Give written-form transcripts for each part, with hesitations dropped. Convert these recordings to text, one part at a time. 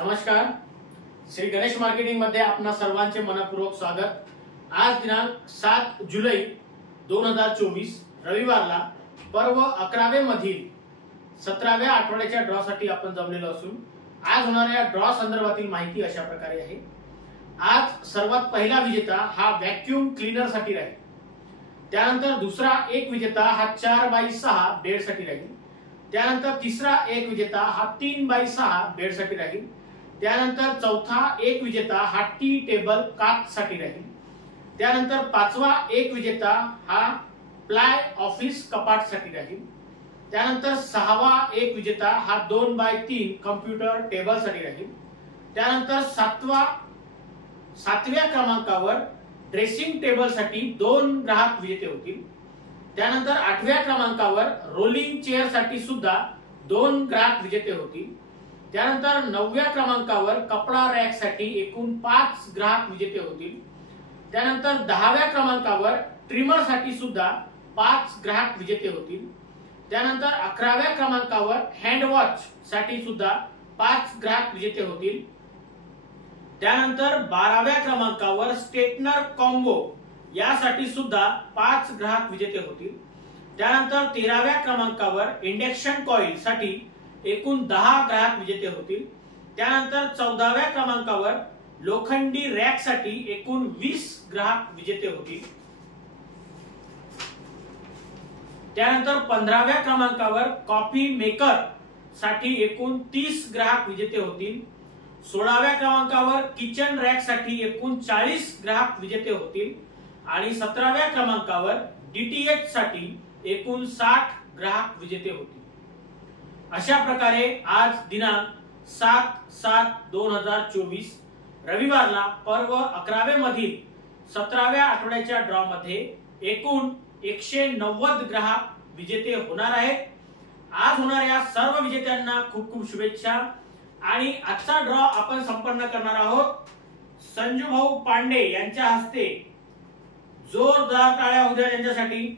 नमस्कार, श्री गणेश मार्केटिंग मध्ये आपणा सर्वांचे मनपूर्वक स्वागत। आज दिनांक 7 जुलै 2024 रविवारला पर्व 11वे मधील 17व्या आठवड्याच्या ड्रॉ साठी आपण जमलेलो असून आज होणाऱ्या ड्रॉ संदर्भातील माहिती अशा प्रकारे आहे। आज सर्वात पहिला विजेता हा व्हॅक्यूम क्लीनर साठी राहील। त्यानंतर दुसरा एक विजेता हा 4x6 बेड साठी राहील। त्यानंतर तिसरा एक विजेता हा 3x6 बेड साठी राहील। त्यानंतर चौथा एक विजेता हा टी टेबल काच साठी राहील। त्यानंतर पाचवा एक विजेता हा प्लाय ऑफिस कपाट साठी राहील। त्यानंतर सहावा एक विजेता हा 2x3 कॉम्प्युटर टेबल साठी राहील। त्यानंतर सातव्या क्रमांकावर ड्रेसिंग टेबल साठी 2 ग्राहक विजेते होतील। त्यानंतर 8व्या क्रमांकावर रोलिंग चेअर साठी सुद्धा 2 ग्राहक विजेते होतील। त्यानंतर 9व्या क्रमांकावर कपडा रॅक साठी एकूण 5 ग्राहक विजेते होतील। त्यानंतर 10व्या क्रमांकावर ट्रिमर साठी सुद्धा 5 ग्राहक विजेते होतील। त्यानंतर 11व्या क्रमांकावर हँड वॉच साठी सुद्धा 5 ग्राहक विजेते होतील। त्यानंतर 12व्या क्रमांकावर स्ट्रेटनर कॉम्बो यासाठी सुद्धा 5 ग्राहक विजेते होतील। त्यानंतर 13व्या क्रमांकावर इंडक्शन कॉइल साठी एकूण 10 ग्राहक विजेते होतील। त्यानंतर 14व्या क्रमांकावर लोखंडी रॅक साठी एकूण 20 ग्राहक विजेते होतील। त्यानंतर 15व्या क्रमांकावर कॉफी मेकर साठी एकूण 30 ग्राहक विजेते होतील। 16व्या क्रमांकावर किचन रॅक साठी एकूण 40 ग्राहक विजेते होतील आणि 17व्या क्रमांकावर डीटीएच साठी एकूण 60 ग्राहक विजेते होतील। अशा प्रकारे आज दिनांक 7/7/2024 रविवारला पर्व 11वे मधील 17व्या आठवड्याच्या ड्रॉ मध्ये एकूण 190 ग्राहक विजेते होणार आहेत। आज होणाऱ्या सर्व विजेत्यांना खूप खूप शुभेच्छा। आणि आजचा ड्रॉ आपण संपन्न करणार आहोत संजू भाऊ पांडे यांच्या हस्ते। जोरदार टाळ्या होऊ द्या त्यांच्यासाठी।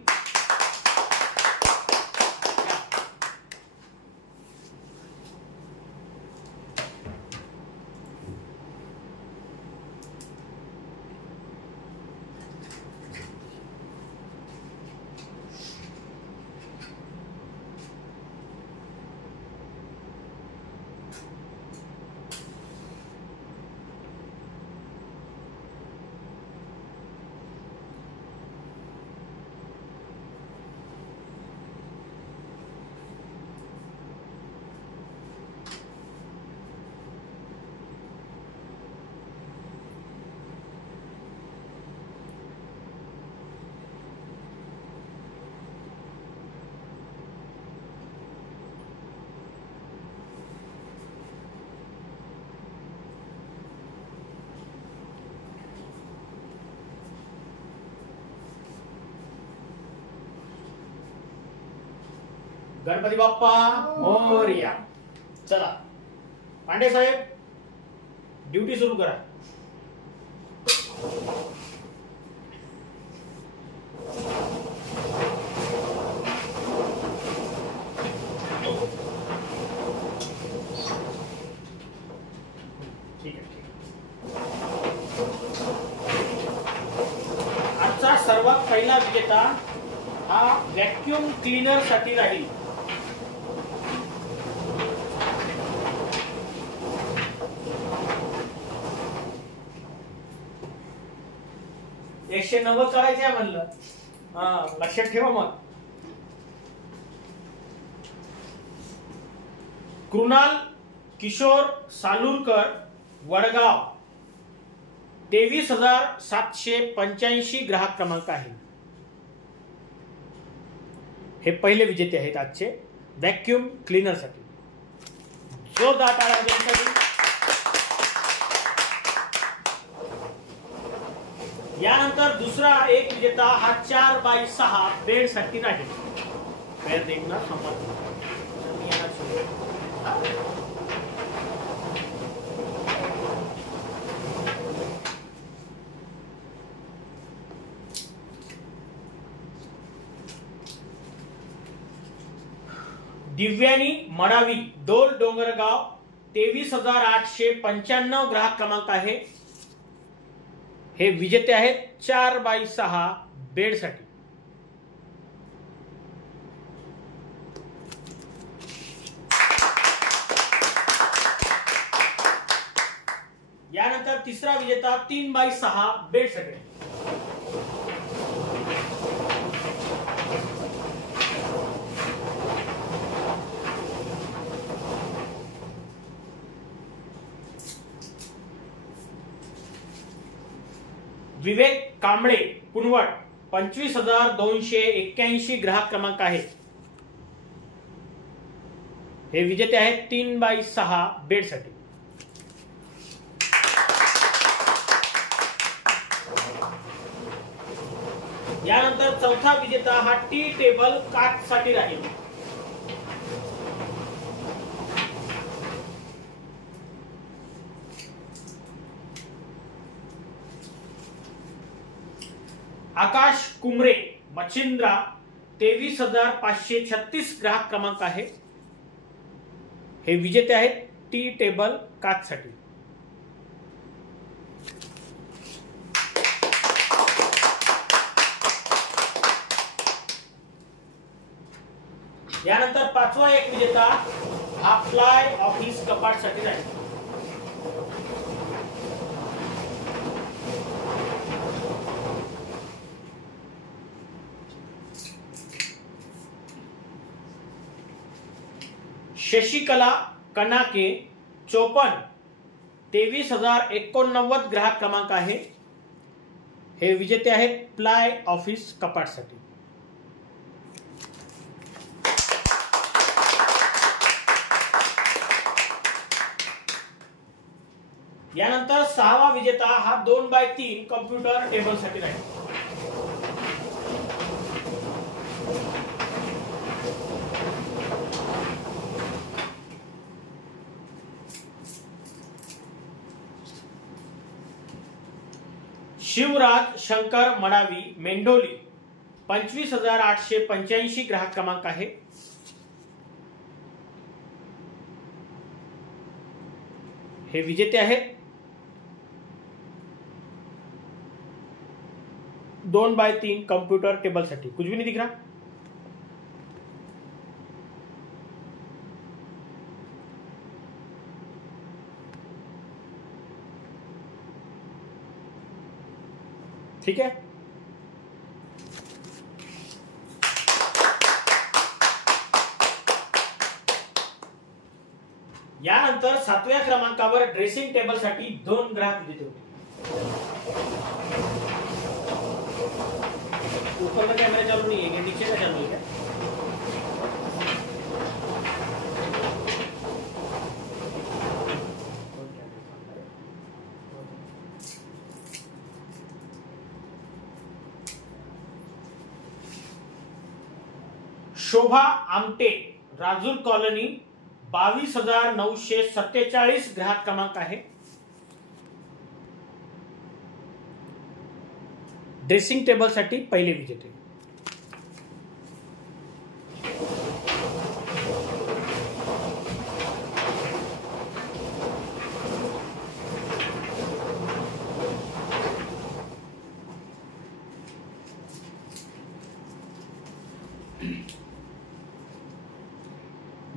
गणपती बाप्पा मोरया। चला पांडे साहेब ड्यूटी सुरू करा। ठीक आहे। आजचा सर्वात पहिला विजेता हा व्हॅक्यूम क्लीनर साठी राहील। 190 करायचे आहे म्हणलं, लक्षात ठेवा। मग कृणाल किशोर सालुरकर वडगाव 23,785 ग्राहक क्रमांक आहे। हे पहिले विजेते आहेत आजचे व्हॅक्यूम क्लीनर साठी। जोरदार टाळ्या द्यायसाठी। यानंतर दुसरा एक विजेता हा 4x6 बेड साठी राहील। बेड देखना संपत दिव्यानी मडावी दोल डोंगरगाव 23,895 ग्राहक क्रमांक आहे. हे विजेते आहेत 4x6 बेडसाठी. यानंतर तिसरा विजेता 3x6 बेडसाठी. विवेक कांबळे कुनवट 25,281 ग्राहक क्रमांक आहे. हे विजेते आहेत 3x6 बेडसाठी. यानंतर चौथा विजेता हा टी टेबल काचसाठी राहील. आकाश कुमरे मच्छिंद्रा 23,536 ग्राहक क्रमांक आहे. हे विजेते आहेत टी टेबल काचसाठी. यानंतर पाचवा एक विजेता हा फ्लाय ऑफिस कपाटसाठी राहील. शशिकला कनाके 54 23,089 ग्राहक क्रमांक आहे. हे विजेते आहेत प्लाय ऑफिस कपाटसाठी. यानंतर सहावा विजेता हा 2x3 कॉम्प्युटर टेबलसाठी राहील. शिवराज शंकर मडावी मेंढोली 25,885 ग्राहक क्रमांक आहे. हे विजेते आहेत 2x3 कंप्यूटर टेबलसाठी. कुछ भी नहीं दिख रहा. ठीक है. यानंतर सातव्या क्रमांकावर ड्रेसिंग टेबलसाठी 2 ग्राहक विजेते होते. ऊपर का कैमरा चालू नहीं है, नीचे का चालू है. शोभा आमटे राजूर कॉलनी 22,947 ग्राहक क्रमांक आहे. ड्रेसिंग टेबलसाठी पहिले विजेते.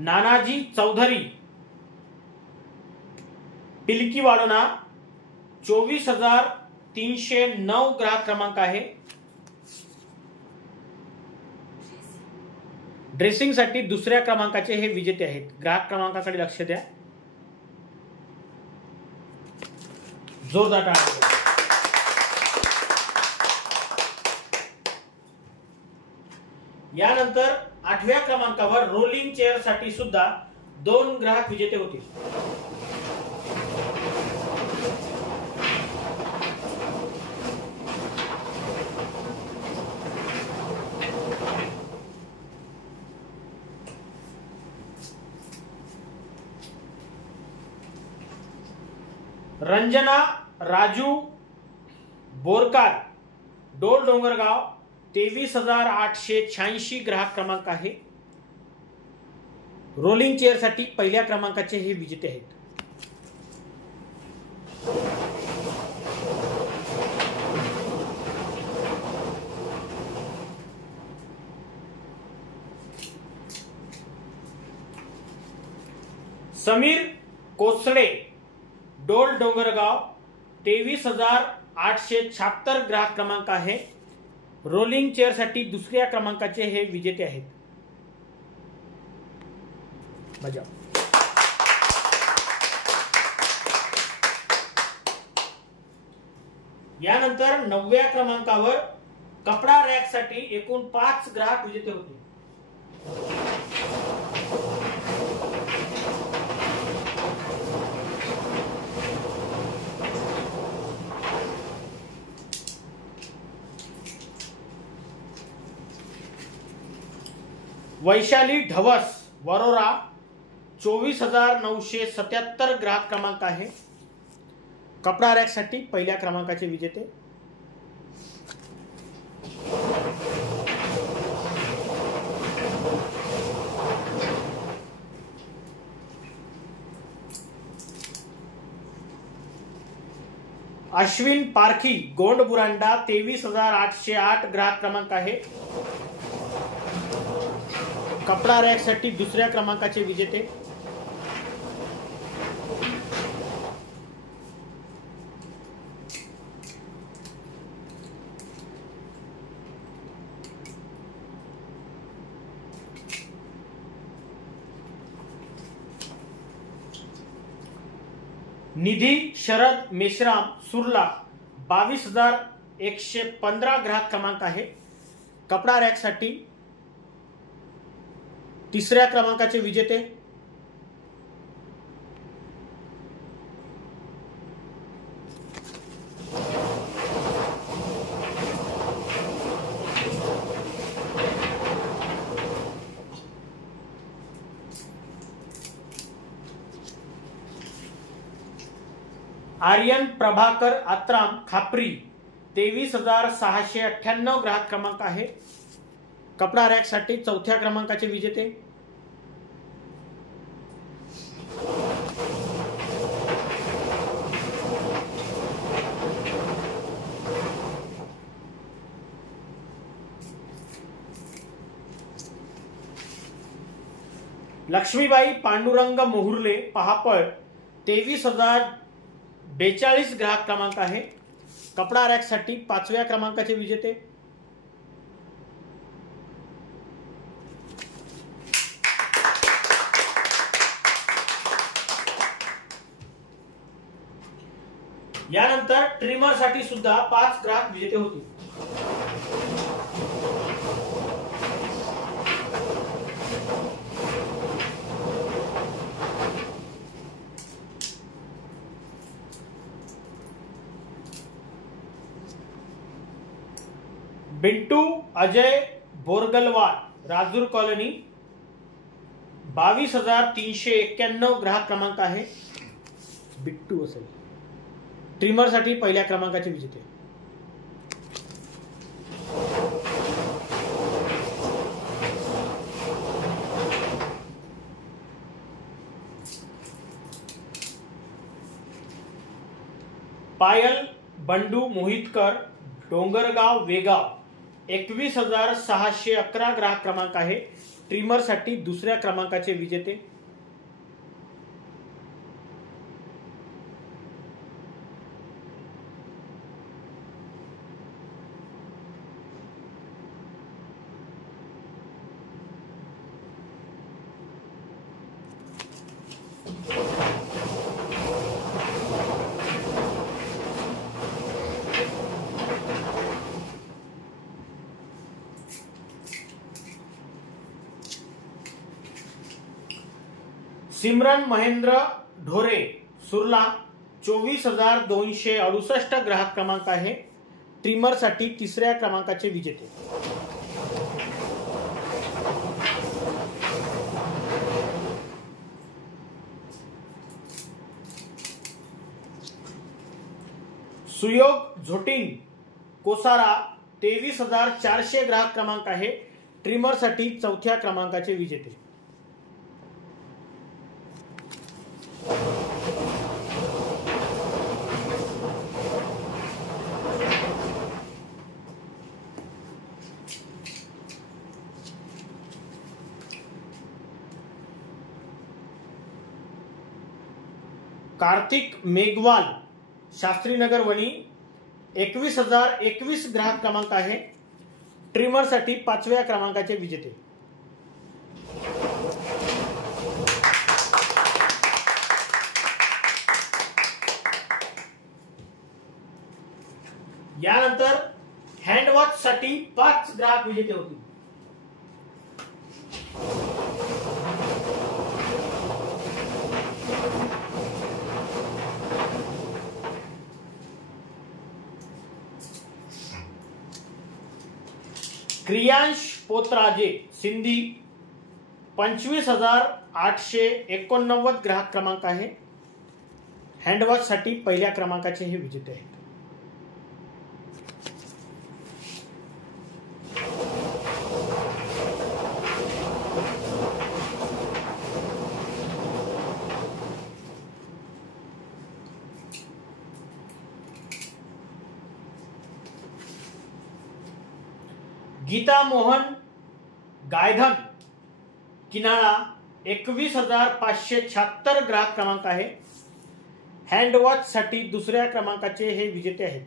नानाजी चौधरी पिलकी वाडोना 24,309 ग्राहक क्रमांक आहे. ड्रेसिंग साठी दुसऱ्या क्रमांकाचे हे विजेते आहेत. ग्राहक क्रमांकाकडे लक्ष द्या. जोरदार टाळ्या. यानंतर आठव्या क्रमांकावर रोलिंग चेअर साठी सुद्धा 2 ग्राहक विजेते होतील. रंजना राजू बोरकार डोल डोंगरगाव 23,886 ग्राहक क्रमांक आहे. रोलिंग चेअर साठी पहिल्या क्रमांकाचे हे विजेते आहेत. समीर कोसडे डोल डोंगरगाव 23,876 ग्राहक क्रमांक आहे. रोलिंग चेअर साठी दुसऱ्या क्रमांकाचे हे विजेते आहेत. मजा. यानंतर 9व्या क्रमांकावर कपडा रॅक साठी एकूण 5 ग्राहक विजेते होते. वैशाली ढवस वरोरा 24,977 ग्राहक क्रमांक आहे. कपडा रॅक साठी पहिल्या क्रमांकाचे विजेते. अश्विन पारखी गोंड बुरांडा 23,808 ग्राहक क्रमांक आहे. कपडा रॅक साठी दुसऱ्या क्रमांकाचे विजेते. निधी शरद मेश्राम सुरला 22,115 ग्राहक क्रमांक आहे. कपडा रॅक साठी तिसऱ्या क्रमांकाचे विजेते. आर्यन प्रभाकर आत्राम खापरी 23,698 ग्राहक क्रमांक आहे. कपडा रॅक साठी चौथ्या क्रमांकाचे विजेते. लक्ष्मीबाई पांडुरंग मोहुर्ले पहापळ 23,042 ग्राहक क्रमांक आहे. कपडा रॅक साठी 5व्या क्रमांकाचे विजेते. यानंतर ट्रिमर साठी सुद्धा 5 ग्राहक विजेते होते. बिट्टू अजय बोरगलवार राजूर कॉलनी 22,391 ग्राहक क्रमांक आहे. बिट्टू असेल. ट्रिमर साठी पहिल्या क्रमांकाचे विजेते. पायल बंडू मोहितकर डोंगरगाव वेगाव 21,611 ग्राहक क्रमांक आहे. ट्रिमर साठी दुसऱ्या क्रमांकाचे विजेते. सिमरन महेंद्र ढोरे सुरला 24,268 ग्राहक क्रमांक आहे. ट्रिमर साठी तिसऱ्या क्रमांकाचे विजेते. सुयोग झोटिंग कोसारा 23,400 ग्राहक क्रमांक आहे. ट्रिमर साठी चौथ्या क्रमांकाचे विजेते. कार्तिक मेघवाल, शास्त्रीनगर वणी, 21,021 ग्राहक क्रमांक आहे. ट्रिमरसाठी 5व्या क्रमांकाचे विजेते. यानंतर हँडवॉच साठी 5 ग्राहक विजेते होतील. क्रियांश पोतराजे, सिंधी, 25,889 ग्राहक क्रमांक आहे. हँडवॉच साठी पहिल्या क्रमांकाचे हे विजेते आहेत. गीता मोहन गायधन, किनाळा, 21,576 ग्राहक क्रमांक आहे. हँडवॉच साठी दुसऱ्या क्रमांकाचे हे विजेते आहेत.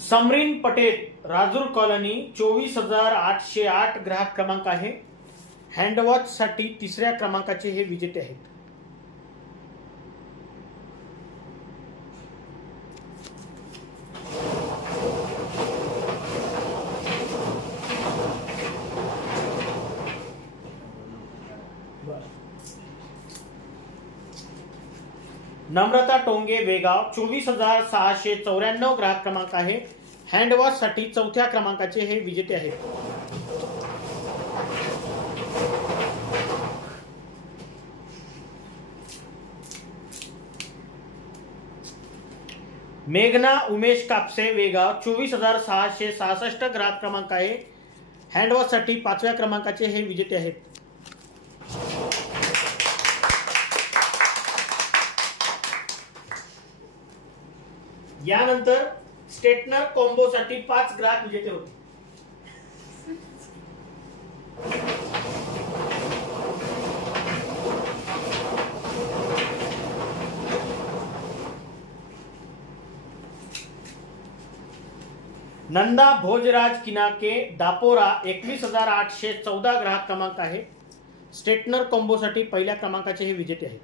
समरीन पटेल, राजूर कॉलनी, 24,808 ग्राहक क्रमांक आहे. हँडवॉच साठी तिसऱ्या क्रमांकाचे हे विजेते आहेत. नम्रता टोंगे, वेगाव, 24,694 ग्राहक क्रमांक आहे. हँडवॉच साठी चौथ्या क्रमांकाचे हे विजेते आहेत. मेघना उमेश कापसे, वेगाव, 24,666 ग्राहक क्रमांक आहे. हँडवॉच साठी 5व्या क्रमांकाचे हे विजेते आहेत. यानंतर स्ट्रेटनर कॉम्बो साठी 5 ग्राहक विजेते होते. नंदा भोजराज किनाके, दापोरा, 21,814 ग्राहक क्रमांक आहे. स्ट्रेटनर कॉम्बो साठी पहिल्या क्रमांकाचे हे विजेते आहेत.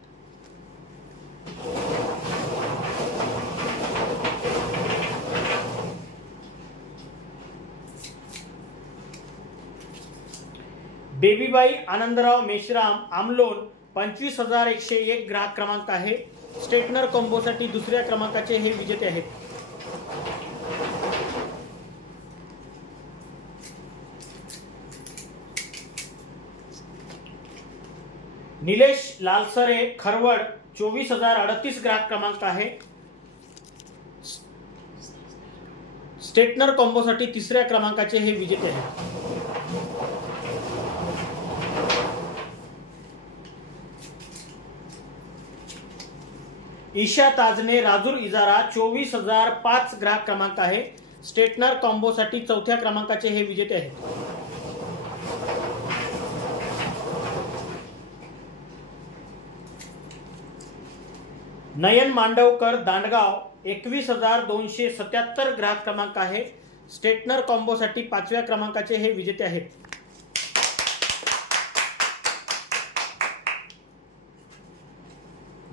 बेबीबाई आनंदराव मेश्राम, आमलोन, 25,101 ग्राहक क्रमांक आहे. स्ट्रेटनर कॉम्बो साठी दुसऱ्या क्रमांकाचे हे विजेते आहेत. निलेश लालसरे, खरवड, 24,038 ग्राहक क्रमांक आहे. स्ट्रेटनर कॉम्बो साठी तिसऱ्या क्रमांकाचे हे विजेते आहेत. ईशा ताजने, राजूर इजारा, 24,005 ग्राहक क्रमांक आहे. स्ट्रेटनर कॉम्बो साठी चौथ्या क्रमांकाचे हे विजेते आहेत. नयन मांडवकर, दांडगाव, 21,277 ग्राहक क्रमांक आहे. स्ट्रेटनर कॉम्बो साठी 5व्या क्रमांकाचे हे विजेते आहेत.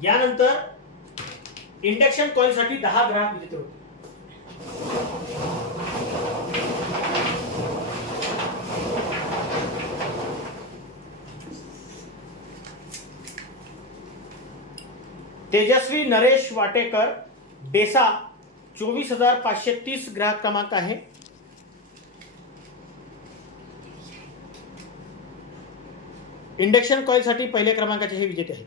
यानंतर इंडक्शन कॉइल साठी 10 ग्राहक विजेते होते. तेजस्वी नरेश वाटेकर, डेसा, 24,530 ग्राहक क्रमांक आहे. इंडक्शन कॉइल साठी पहिल्या क्रमांकाचे हे विजेते आहेत.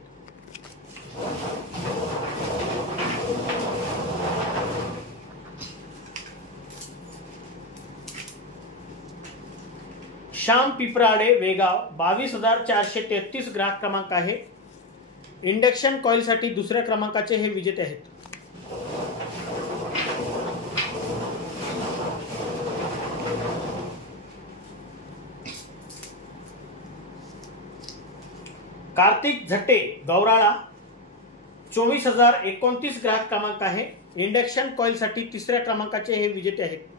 श्याम पिपराडे वेगाव 22,433 ग्राहक क्रमांक आहे. इंडक्शन कॉइल साठी दुसऱ्या क्रमांकाचे हे विजेते आहेत. कार्तिक झट्टे गौराळा 24,029 ग्राहक क्रमांक आहे. इंडक्शन कॉइल साठी तिसऱ्या क्रमांकाचे हे विजेते आहेत.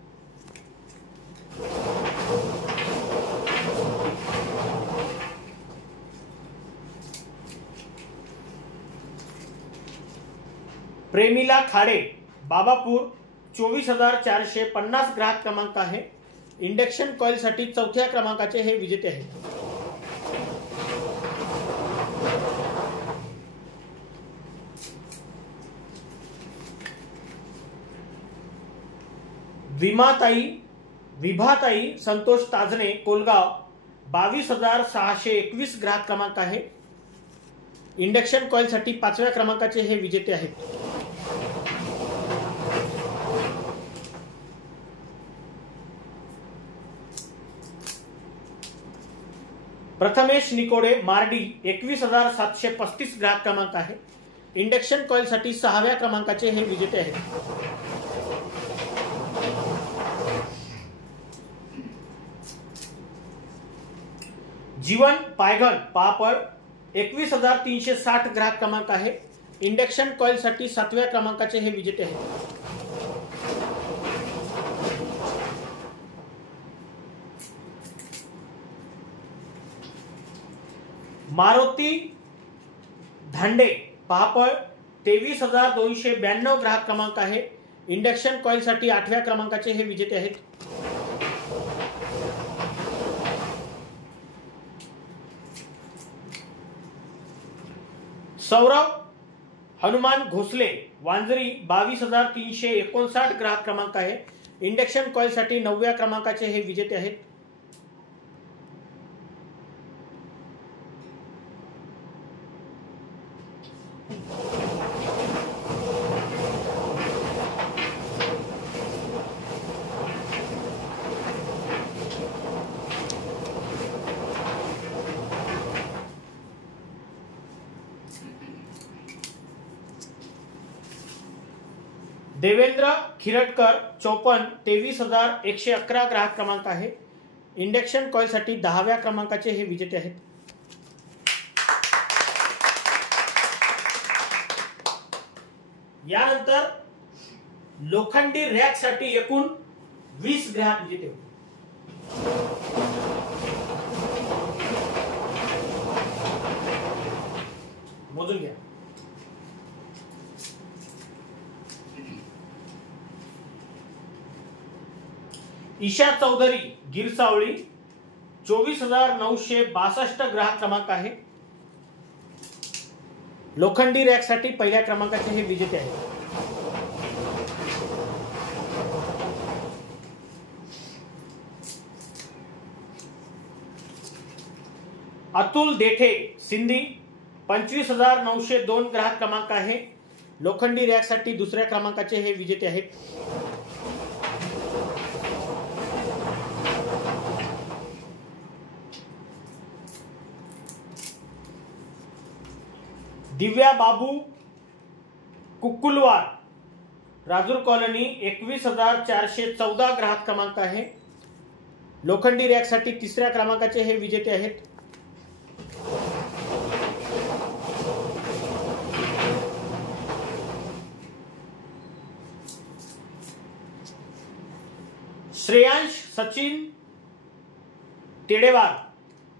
प्रेमिला खाडे बाबापूर 24,450 ग्राहक क्रमांक आहे. इंडक्शन कॉइल साठी चौथ्या क्रमांकाचे हे विजेते आहेत. विभाताई संतोष ताजने कोलगाव 22,621 ग्राहक क्रमांक आहे. इंडक्शन कॉइल साठी पाचव्या क्रमांकाचे हे विजेते आहेत. प्रथमेश निकोडे मार्डी 21,735 ग्राहक क्रमांक आहे. इंडक्शन कॉइल साठी सहाव्या क्रमांकाचे हे विजेते आहेत. जीवन पायघन पापड 21,360 ग्राहक क्रमांक आहे. इंडक्शन कॉइल साठी सातव्या क्रमांकाचे हे विजेते आहेत. मारुती धांडे पापड 23,292 ग्राहक क्रमांक आहे. इंडक्शन कॉइल साठी आठव्या क्रमांकाचे हे विजेते आहेत. सौरव हनुमान घोसले वांजरी 22,359 ग्राहक क्रमांक आहे. इंडक्शन कॉइल साठी नवव्या क्रमांकाचे हे विजेते आहेत. देवेंद्र खिरटकर 54 23,111 ग्राहक क्रमांक आहे. इंडक्शन कॉइल साठी 10व्या क्रमांकाचे हे विजेते आहेत. यानंतर लोखंडी रॅक साठी एकूण 20 ग्राहक विजेते होते. मोजून घ्या. ईशा चौधरी गिरसावळी 24,962 ग्राहक क्रमांक आहे. लोखंडी रॅक साठी पहिल्या क्रमांकाचे हे विजेते आहेत. अतुल देठे सिंधी 25,902 ग्राहक क्रमांक आहे. लोखंडी रॅक साठी दुसऱ्या क्रमांकाचे हे विजेते आहेत. दिव्या बाबू कुकुलवार राजूर कॉलनी 21,414 ग्राहक क्रमांक आहे. लोखंडी रॅक साठी तिसऱ्या क्रमांकाचे हे विजेते आहेत. श्रेयांश सचिन तेडेवार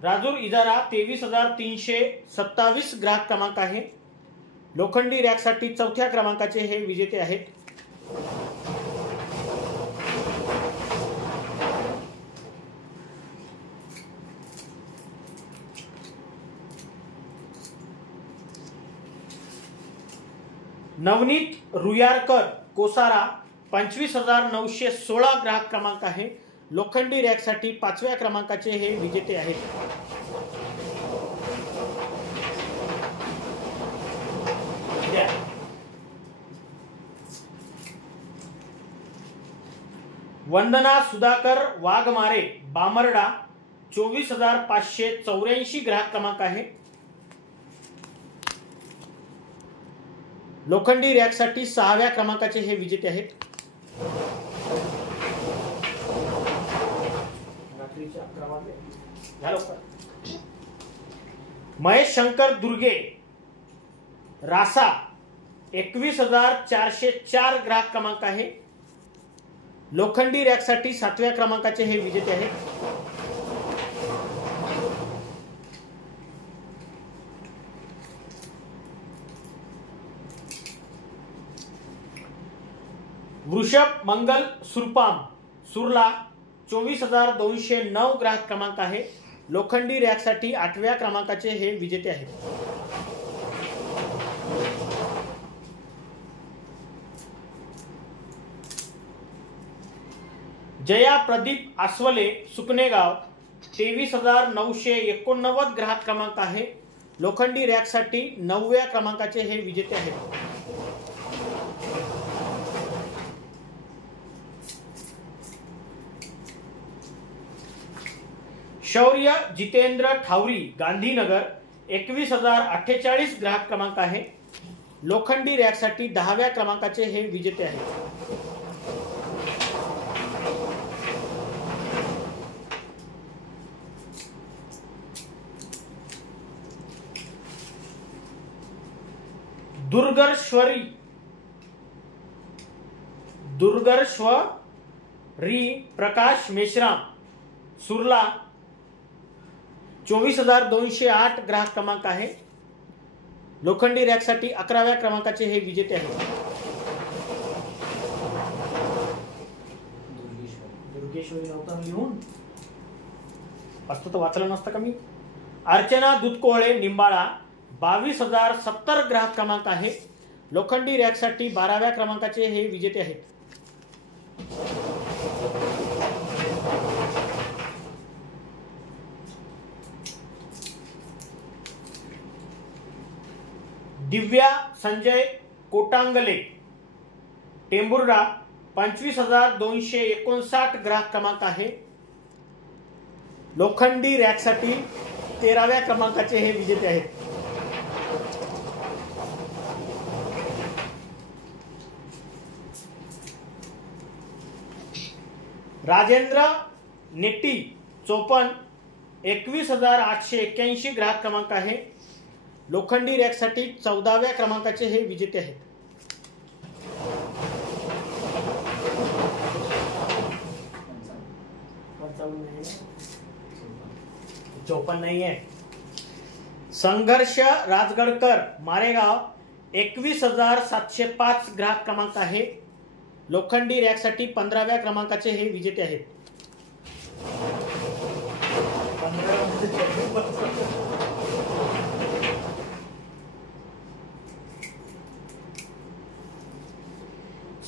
राजूर इजारा 23,327 ग्राहक क्रमांक आहे. लोखंडी रॅक साठी चौथ्या क्रमांकाचे हे विजेते आहेत. नवनीत रुयारकर कोसारा 25,916 ग्राहक क्रमांक आहे. लोखंडी रॅक साठी पाचव्या क्रमांकाचे हे विजेते आहेत. वंदना सुधाकर वाघमारे बामर्डा 24,584 ग्राहक क्रमांक आहे. लोखंडी रॅकसाठी 6व्या क्रमांकाचे हे विजेते आहेत. रात्रीचे 11 वाजले. महेश शंकर दुर्गे रासा 21,404 ग्राहक क्रमांक आहे. लोखंडी रॅकसाठी 7व्या क्रमांकाचे हे विजेते आहेत. वृषभ मंगल सुरपाम सुरला 24,209 ग्राहक क्रमांक आहे. लोखंडी रॅकसाठी 8व्या क्रमांकाचे हे विजेते आहेत. जया प्रदीप आसवले सुकनेगाव 23,989 ग्राहक क्रमांक आहे. लोखंडी रॅकसाठी 9व्या क्रमांकाचे हे विजेते आहेत. शौर्य जितेंद्र ठावरी गांधीनगर 21,048 ग्राहक क्रमांक आहे. लोखंडी रॅकसाठी 10व्या क्रमांकाचे हे विजेते आहेत. दुर्गेश्वरी प्रकाश मेश्राम सुरला 24,208 ग्राहक क्रमांक आहे. लोखंडी रॅकसाठी 11व्या क्रमांकाचे हे विजेते आहेत. दुर्गेश्वरी नव्हता लिहून असतं तर वाचलं नसतं का मी. अर्चना दुधकोळे निंबाळा 22,070 ग्राहक क्रमांक आहे. लोखंडी रॅकसाठी 12व्या क्रमांकाचे हे विजेते आहेत. दिव्या संजय कोटांगले टेंभुर्णा 25,259 ग्राहक क्रमांक आहे. लोखंडी रॅकसाठी 13व्या क्रमांकाचे हे विजेते आहेत. राजेंद्र नेट्टी चोपन 21,881 ग्राहक क्रमांक आहे. लोखंडी रॅकसाठी 14व्या क्रमांकाचे हे विजेते आहेत. चौपन नाही आहे. संघर्ष राजगडकर मारेगाव 21,705 ग्राहक क्रमांक आहे. लोखंडी रॅकसाठी 15व्या क्रमांकाचे हे विजेते आहेत.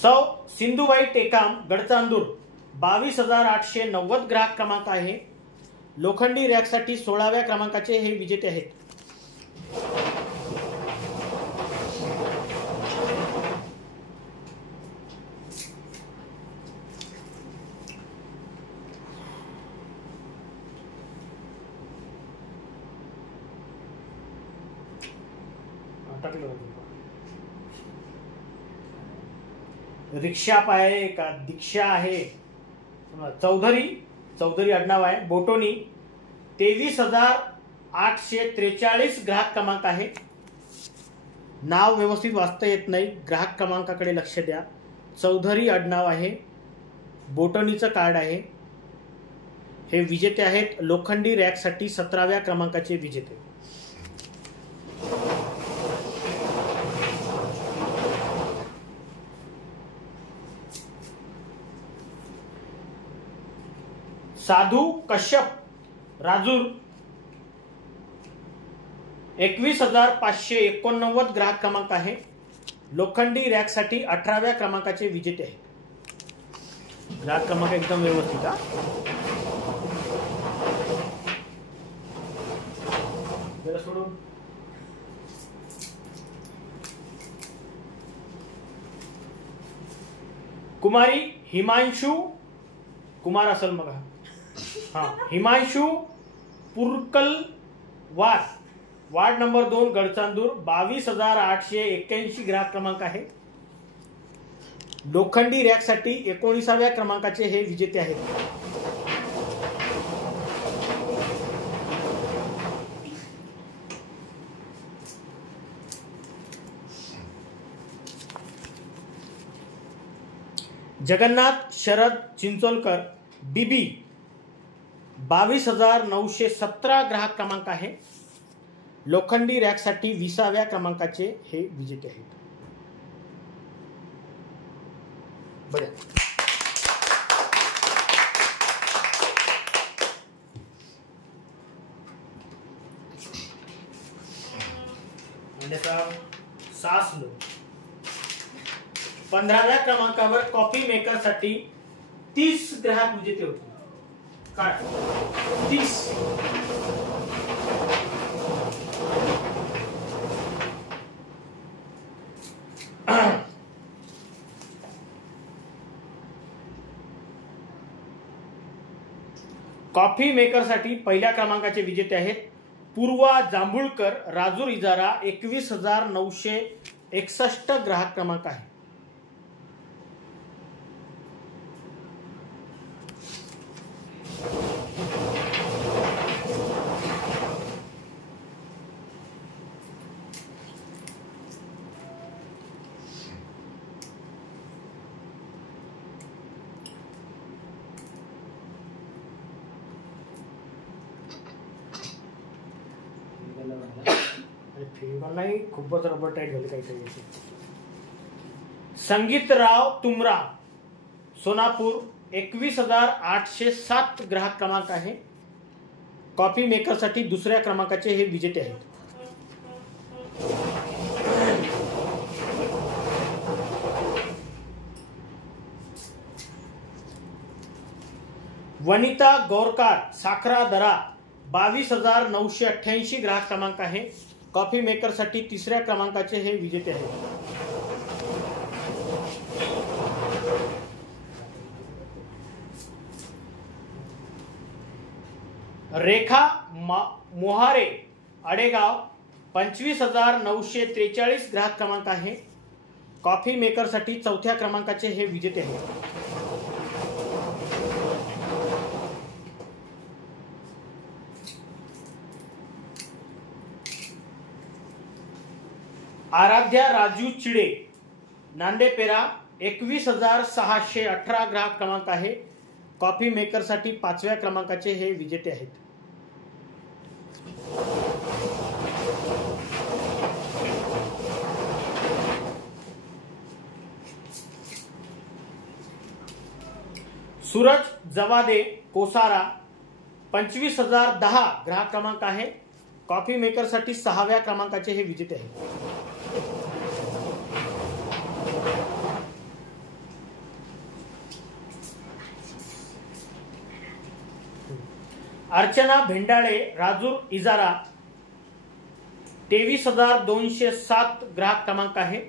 सौ सिंधुबाई टेकाम गडचांदूर 22,890 ग्राहक क्रमांक आहे. लोखंडी रॅकसाठी 16व्या क्रमांकाचे हे विजेते आहेत. रिक्षा आहे का दीक्षा आहे. चौधरी आडनाव आहे. बोटोनी 23,843 ग्राहक क्रमांक आहे. नाव व्यवस्थित वाचता येत नाही, ग्राहक क्रमांकाकडे लक्ष द्या. चौधरी आडनाव आहे. बोटोनीचं कार्ड आहे. हे विजेते आहेत. लोखंडी रॅकसाठी 17व्या क्रमांकाचे विजेते. साधू कश्यप राजूर 21,589 ग्राहक क्रमांक आहे. लोखंडी रॅकसाठी 18व्या क्रमांकाचे विजेते आहेत. ग्राहक क्रमांक एकदम व्यवस्थित हा. सोडून कुमारी हिमांशू कुमार असेल मग हिमांशु पुरकलवार, वार्ड नंबर 2 गडचांदूर, 22,881 ग्राहक क्रमांक आहे. लोखंडी रॅकसाठी 19व्या क्रमांकाचे हे विजेते आहेत. जगन्नाथ शरद चिंचोलकर, बीबी, 22,917 ग्राहक क्रमांक आहे. लोखंडी रॅकसाठी 20व्या क्रमांकाचे हे विजेते आहेत. बरं, सासलो 15व्या क्रमांकावर कॉफी मेकर साठी 30 ग्राहक विजेते होते. काय 30? कॉफी मेकर साठी पहिल्या क्रमांकाचे विजेते आहेत पूर्वा जांभूळकर, राजूर इजारा, 21,961 ग्राहक क्रमांक आहे. नाही, खूपच रबर टाईट झाले काही. संगीतराव तुमरा, सोनापूर, 21,807 ग्राहक क्रमांक आहे. कॉफी मेकर साठी दुसऱ्या क्रमांकाचे हे विजेते आहेत. वनिता गौरकार, साखरा दरा, 22,988 ग्राहक क्रमांक आहे. कॉफी मेकर साठी तिसऱ्या क्रमांकाचे हे विजेते आहेत. रेखा मोहारे, अडेगाव, 25,943 ग्राहक क्रमांक आहे. कॉफी मेकर साठी चौथ्या क्रमांकाचे हे विजेते आहेत. आराध्या राजू चिडे, नांदेपेरा, 21,618 ग्राहक क्रमांक आहे. कॉफी मेकर साठी 5व्या क्रमांकाचे हे विजेते आहेत. सूरज जवादे, कोसारा, 25,010 ग्राहक क्रमांक आहे. कॉफी मेकर साठी 6व्या क्रमांकाचे हे विजेते आहेत. अर्चना भेंडाळे, राजूर इजारा, 23,207 ग्राहक क्रमांक आहे.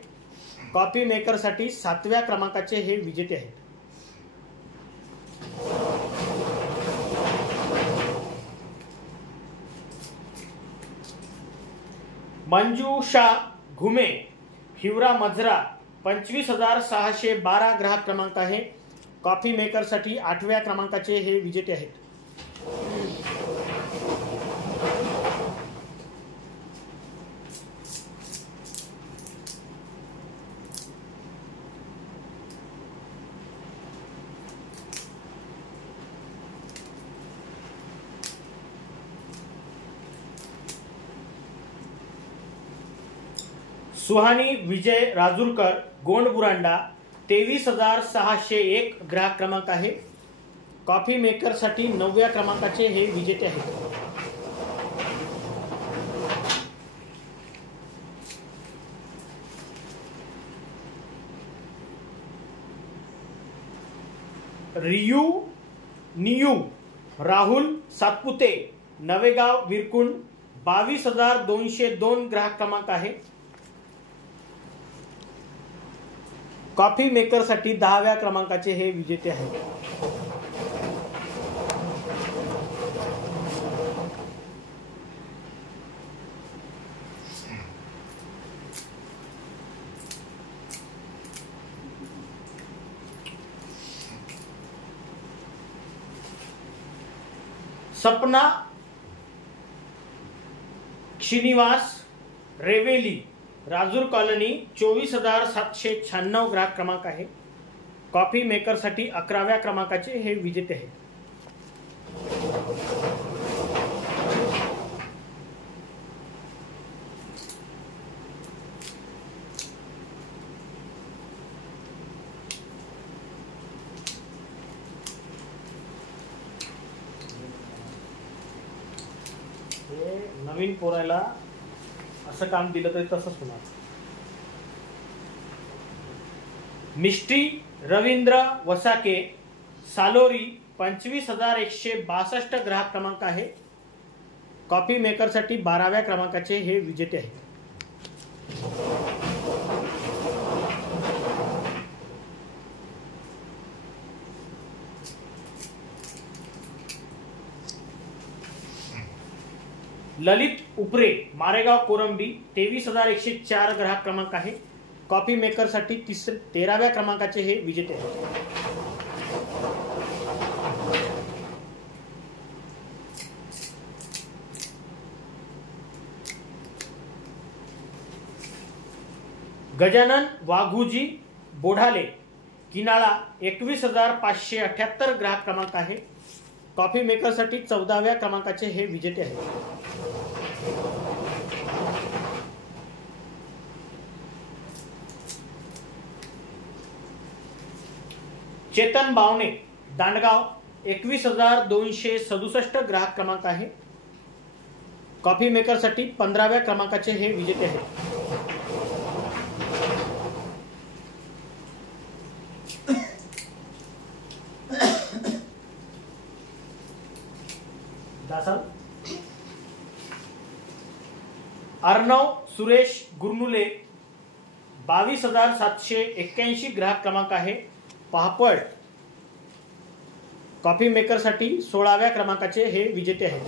कॉफी मेकर साठी 7व्या क्रमांकाचे हे विजेते आहेत. मंजुषा घुमे, हिवरा मजरा, 25,612 ग्राहक क्रमांक आहे. कॉफी मेकर साठी 8व्या क्रमांकाचे हे विजेते आहेत. सुहानी विजय राजूरकर, गोंडबुरांडा, 23,601 ग्राहक क्रमांक आहे. कॉफी मेकर साठी 9व्या क्रमांकाचे हे विजेते आहेत. रियू नियू राहुल सातपुते, नवेगाव विरकुंड, 22,202 ग्राहक क्रमांक आहे. कॉफी मेकर साठी 10व्या क्रमांकाचे हे विजेते आहेत. सपना श्रीनिवास रेवेली, राजूर कॉलनी, 24,796 ग्राहक क्रमांक आहे. कॉफी मेकरसाठी 11व्या क्रमांकाचे हे विजेते आहेत. नवीन पोरायला असं काम दिलं तरी तसंच होणार. मिष्टी रवींद्र वसाके, सालोरी, 25,162 ग्राहक क्रमांक आहे. कॉफी मेकरसाठी 12व्या क्रमांकाचे हे विजेते आहेत. ललित उपरे, मारेगाव कोरंबी, 23,104 ग्राहक क्रमांक आहे. कॉफी मेकरसाठी 13व्या क्रमांकाचे हे विजेते आहेत. गजानन वाघूजी बोढाले, किनाळा, 21,578 ग्राहक क्रमांक आहे. कॉफी मेकरसाठी 14व्या क्रमांकाचे हे विजेते आहेत. चेतन बावणे, दांडगाव, 21,267 ग्राहक क्रमांक आहे. कॉफी मेकरसाठी 15व्या क्रमांकाचे हे विजेते आहेत. अर्णव सुरेश गुरनुले, 22,781 ग्राहक क्रमांक आहे. पहापळ. कॉफी मेकरसाठी 16व्या क्रमांकाचे हे विजेते आहेत.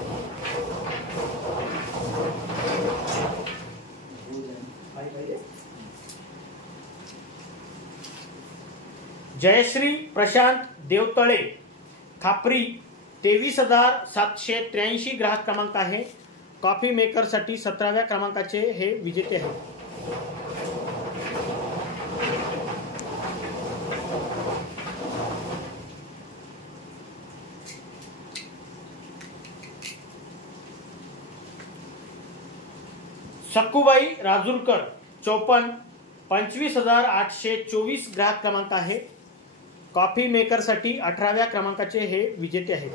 जयश्री प्रशांत देवतळे, खापरी, 23,783 ग्राहक क्रमांक आहे. कॉफी मेकरसाठी 17व्या क्रमांकाचे हे विजेते आहेत. सक्कूबाई राजूरकर, 54, 25,824 ग्राहक क्रमांक आहे. कॉफी मेकरसाठी 18व्या क्रमांकाचे हे विजेते आहेत.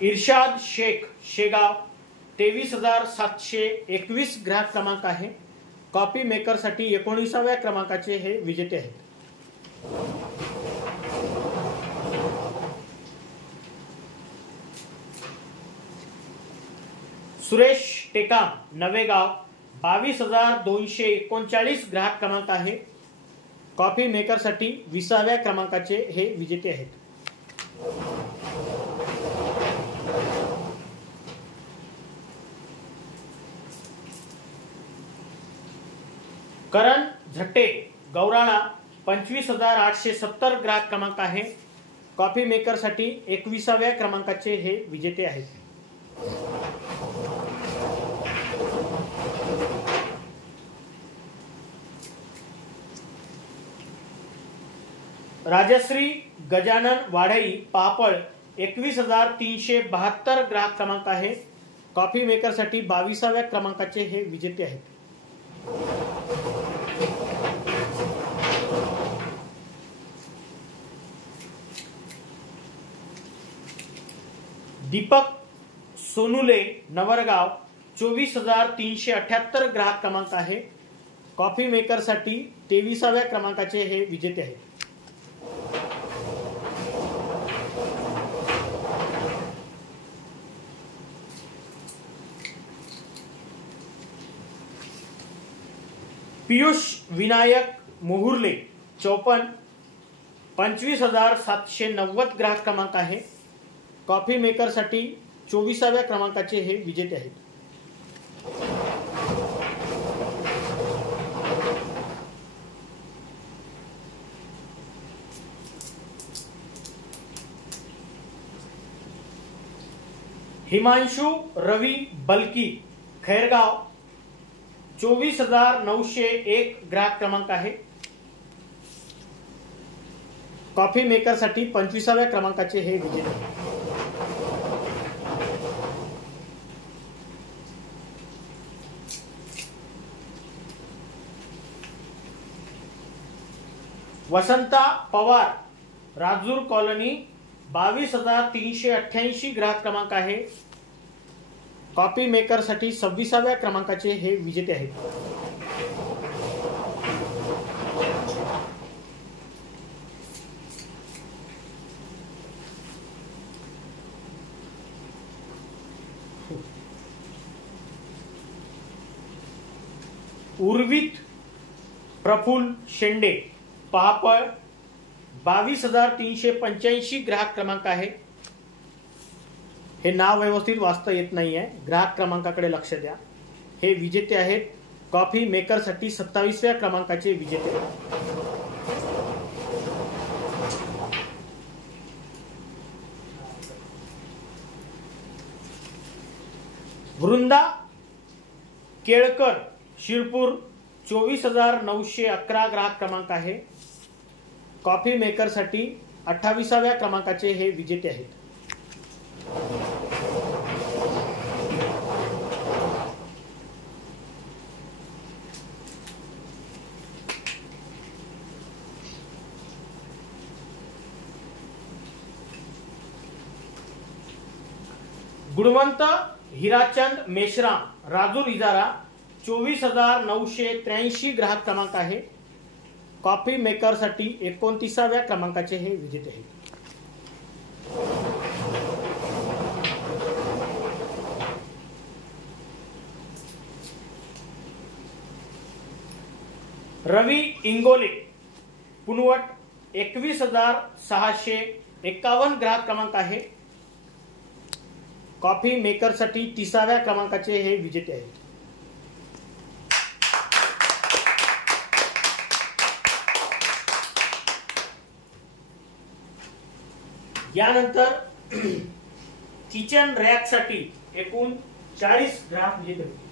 इर्शाद शेख, शेगाव, 23,721 ग्राहक क्रमांक आहे. कॉफी मेकरसाठी 19व्या क्रमांकाचे हे विजेते आहेत. सुरेश टेकाम, नवेगाव, 22,239 ग्राहक क्रमांक आहे. कॉफी मेकरसाठी 20व्या क्रमांकाचे हे विजेते आहेत. करण झट्टे, गौराळा, 25,870 ग्राहक क्रमांक आहे. कॉफी मेकरसाठी 21व्या क्रमांकाचे हे विजेते आहेत. राजश्री गजानन वाढई, पापळ, 21,372 ग्राहक क्रमांक आहे. कॉफी मेकरसाठी 22व्या क्रमांकाचे हे विजेते आहेत. दीपक सोनुले, नवरगाव, 24,378 ग्राहक क्रमांक आहे. कॉफी मेकरसाठी 23व्या क्रमांकाचे हे विजेते आहेत. पियुष विनायक मोहुर्ले, 54, 25,790 ग्राहक क्रमांक आहे. कॉफी मेकरसाठी 24व्या क्रमांकाचे हे विजेते आहेत. हिमांशु रवी बलकी खैरगाव 24,901 ग्राहक क्रमांक आहे. कॉफी मेकर साठी 25व्या क्रमांकाचे हे विजेते. वसंता पवार राजूर कॉलनी 22,388 ग्राहक क्रमांक आहे. कॉफी मेकर साठी 26व्या क्रमांकाचे हे विजेते आहेत. उर्वित प्रफुल्ल शेंडे पहापळ 22,385 ग्राहक क्रमांक आहे. हे नाव व्यवस्थित वाचता येत नाहीये, ग्राहक क्रमांकाकडे लक्ष द्या. हे विजेते आहेत. कॉफी मेकर साठी 27व्या क्रमांकाचे विजेते. वृंदा केळकर शिरपूर 24,911 ग्राहक क्रमांक आहे. कॉफी मेकर साठी 28व्या क्रमांकाचे हे विजेते आहेत. गुणवंत हिराचंद मेश्राम राजूर इजारा 24,983 ग्राहक क्रमांक आहे. कॉफी मेकर साठी 29व्या क्रमांकाचे हे विजेते आहेत. रवी इंगोले पुनवट 21,651 ग्राहक क्रमांक आहे. कॉफी मेकर साठी 30व्या क्रमांकाचे हे विजेते आहेत. यानंतर किचन रॅक साठी एकूण 40 ग्राहक विजेते होते.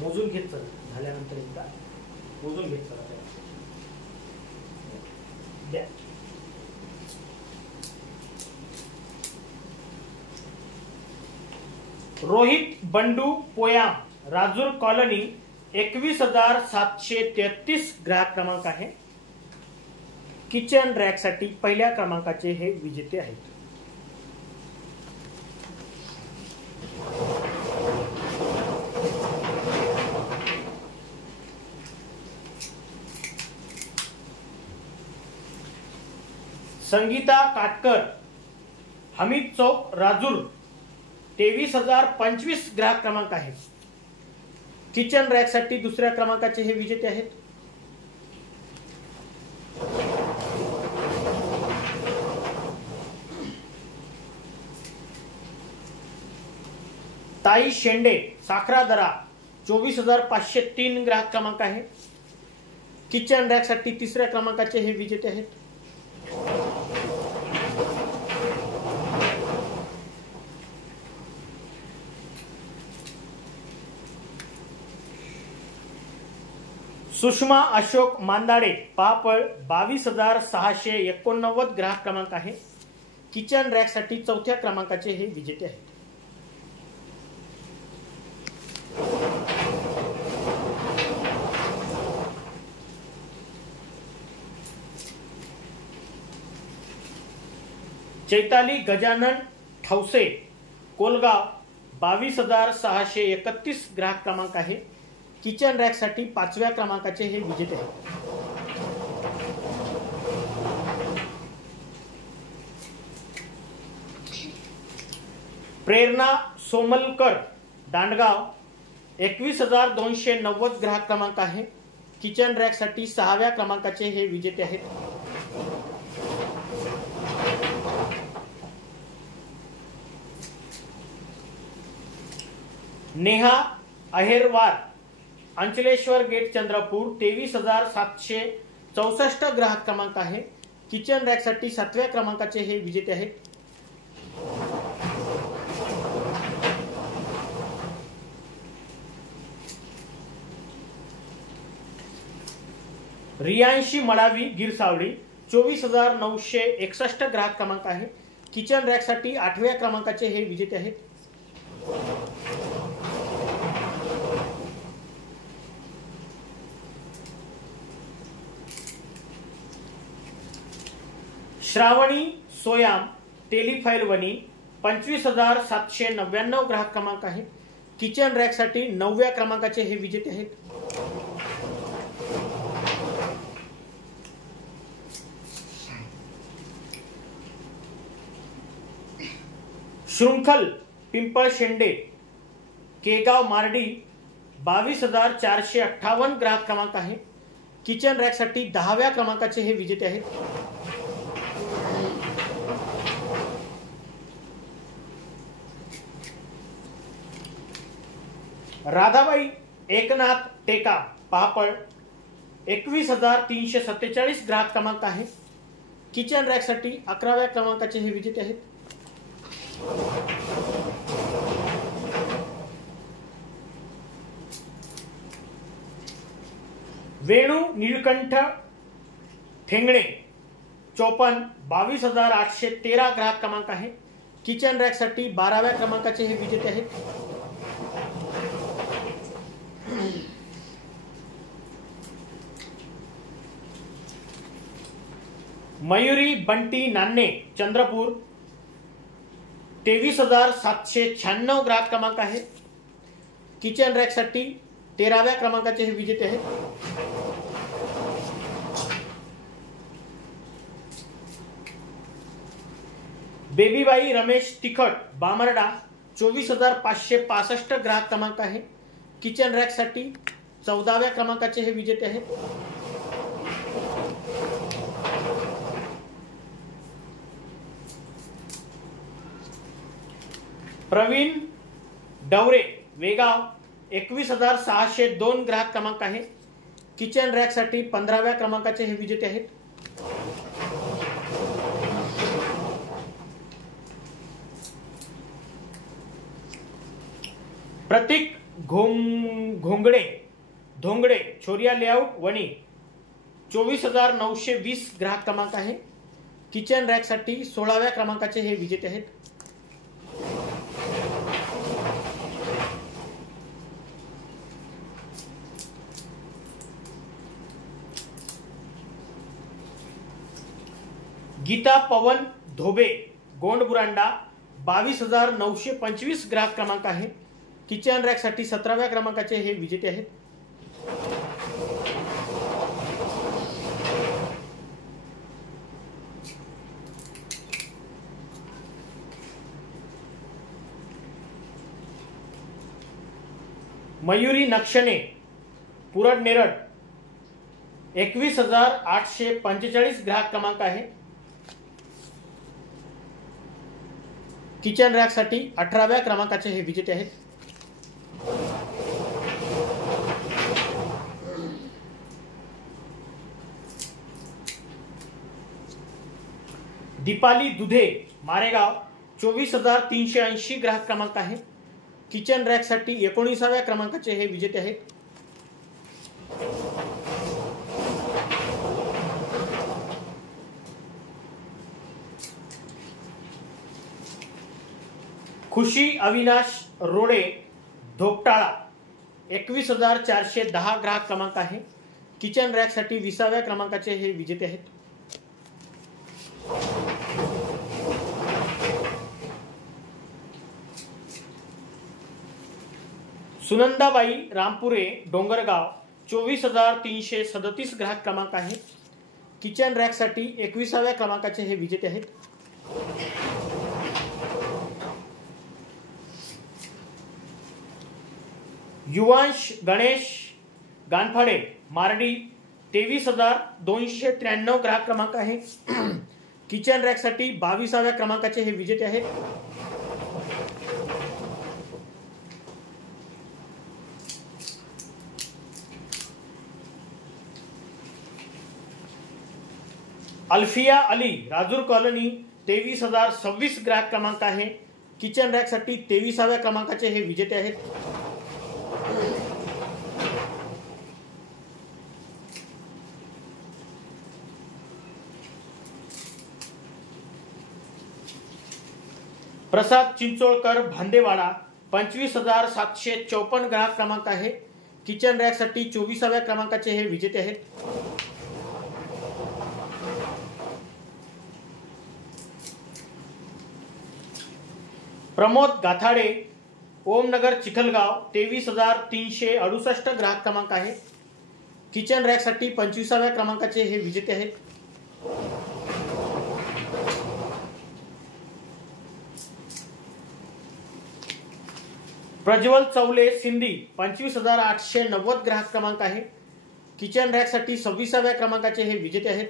मोजून घेत चला, झाल्यानंतर एकदा मोजून घेत चला. रोहित बंडू पोयाम राजूर कॉलनी 21,733 ग्राहक क्रमांक आहे. किचन रॅक साठी पहिल्या क्रमांकाचे हे विजेते आहेत. संगीता काटकर हमीद चौक राजूर 23,025 ग्राहक क्रमांक आहे. किचन रॅक साठी दुसऱ्या क्रमांकाचे हे विजेते आहेत. ताई शेंडे साखरादरा 24,503 ग्राहक क्रमांक आहे. किचन रॅक साठी तिसऱ्या क्रमांकाचे हे विजेते आहेत. सुषमा अशोक मांदाडे पापळ 22,689 ग्राहक क्रमांक आहे. किचन रॅक साठी चौथ्या क्रमांकाचे हे विजेते आहेत. चैताली गजानन ठौसे कोलगाव 22,631 ग्राहक क्रमांक आहे. किचन रॅक साठी 5व्या क्रमांकाचे हे विजेते आहेत. प्रेरणा सोमलकर दांडगाव 21,290 ग्राहक क्रमांक आहे. किचन रॅक साठी 6व्या क्रमांकाचे हे विजेते आहेत. नेहा अहेरवार अंचलेश्वर गेट चंद्रपूर 23,764 ग्राहक क्रमांक आहे. किचन रॅक साठी 7व्या क्रमांकाचे हे विजेते आहेत. रियांशी मडावी गिरसावडी 24,961 ग्राहक क्रमांक आहे. किचन रॅक साठी 8व्या क्रमांकाचे हे विजेते आहेत. श्रावणी सोयाम टेलिफाईल वनी 25,799 ग्राहक क्रमांक आहे. किचन रॅक साठी 9व्या क्रमांकाचे हे विजेते आहेत. शृंखल पिंपळ शेंडे केगाव मार्डी 22,458 ग्राहक क्रमांक आहे. किचन रॅक साठी 10व्या क्रमांकाचे हे विजेते आहेत. राधाबाई एकनाथ टेका पापड 21,347 ग्राहक क्रमांक आहे. किचन रॅक साठी 11व्या क्रमांकाचे हे विजेते आहेत. वेणू नीलकंठ ठेंगणे 54 22,813 ग्राहक क्रमांक आहे. किचन रॅक साठी 12व्या क्रमांकाचे हे विजेते आहेत. मयुरी बंटी नान्ने चंद्रपूर 23,796 ग्राहक क्रमांक आहे. किचन रॅक साठी 13व्या क्रमांकाचे हे विजेते आहेत. बेबीबाई रमेश तिखट बामर्डा 24,565 ग्राहक क्रमांक आहे. किचन रॅक साठी 14व्या क्रमांकाचे हे विजेते आहेत. प्रवीण डवरे वेगाव 21,602 ग्राहक क्रमांक आहे. किचन रॅक साठी 15व्या क्रमांकाचे हे विजेते आहेत. प्रतीक धोंगडे छोरिया लेआउट वणी 24,920 ग्राहक क्रमांक आहे. किचन रॅक साठी 16व्या क्रमांकाचे हे विजेते आहेत. गीता पवन धोबे गोंडबुरांडा 22,925 ग्राहक क्रमांक आहे. किचन रॅक साठी 17व्या क्रमांकाचे हे विजेते आहेत. मयुरी नक्षणे पुरड नेरड 21,845 ग्राहक क्रमांक आहे. किचन रॅक साठी 18व्या क्रमांकाचे हे विजेते आहेत. दीपाली दुधे मारेगाव 24,380 ग्राहक क्रमांक आहे. किचन रॅक साठी 19व्या क्रमांकाचे हे विजेते आहेत. खुशी अविनाश रोडे धोपटाळा 21,410 ग्राहक क्रमांक आहे. किचन रॅक साठी 20व्या क्रमांकाचे हे विजेते आहेत. सुनंदाबाई रामपुरे डोंगरगाव 24,337 ग्राहक क्रमांक आहे. किचन रॅक साठी 21व्या क्रमांकाचे हे विजेते आहेत. युवांश गणेश गानफाडे मार्डी 23,293 ग्राहक क्रमांक आहे. किचन रॅक साठी 22व्या क्रमांकाचे हे विजेते आहेत. अल्फिया अली, राजूर कॉलनी, 23,026 ग्राहक क्रमांक आहे. किचन रॅक साठी 23व्या क्रमांकाचे हे विजेते आहेत. प्रसाद चिंचोळकर, भांदेवाडा, 25,754 ग्राहक क्रमांक आहे. किचन रॅक साठी 24व्या क्रमांकाचे हे विजेते आहेत. प्रमोद गाथाडे, ओमनगर, चिखलगाव, 23,368 ग्राहक क्रमांक आहे. किचन रॅक साठी 25व्या क्रमांकाचे हे विजेते आहेत. प्रज्वल चौले, सिंधी, 25,890 ग्राहक क्रमांक आहे. किचन रॅक साठी 26व्या क्रमांकाचे हे विजेते आहेत.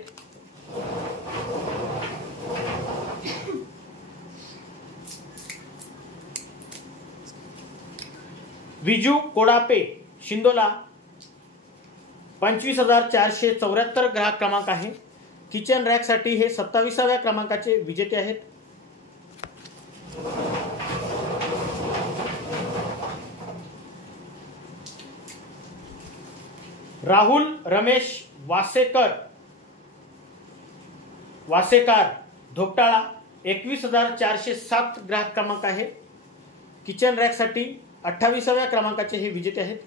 विजू कोडापे, शिंदोला, 25,474 ग्राहक क्रमांक आहे. किचन रॅक साठी हे 27व्या क्रमांकाचे विजेते आहेत. राहुल रमेश वासेकार, धोपटाळा, 21,407 ग्राहक क्रमांक आहे. किचन रॅक साठी 28व्या क्रमांकाचे हे विजेते आहेत.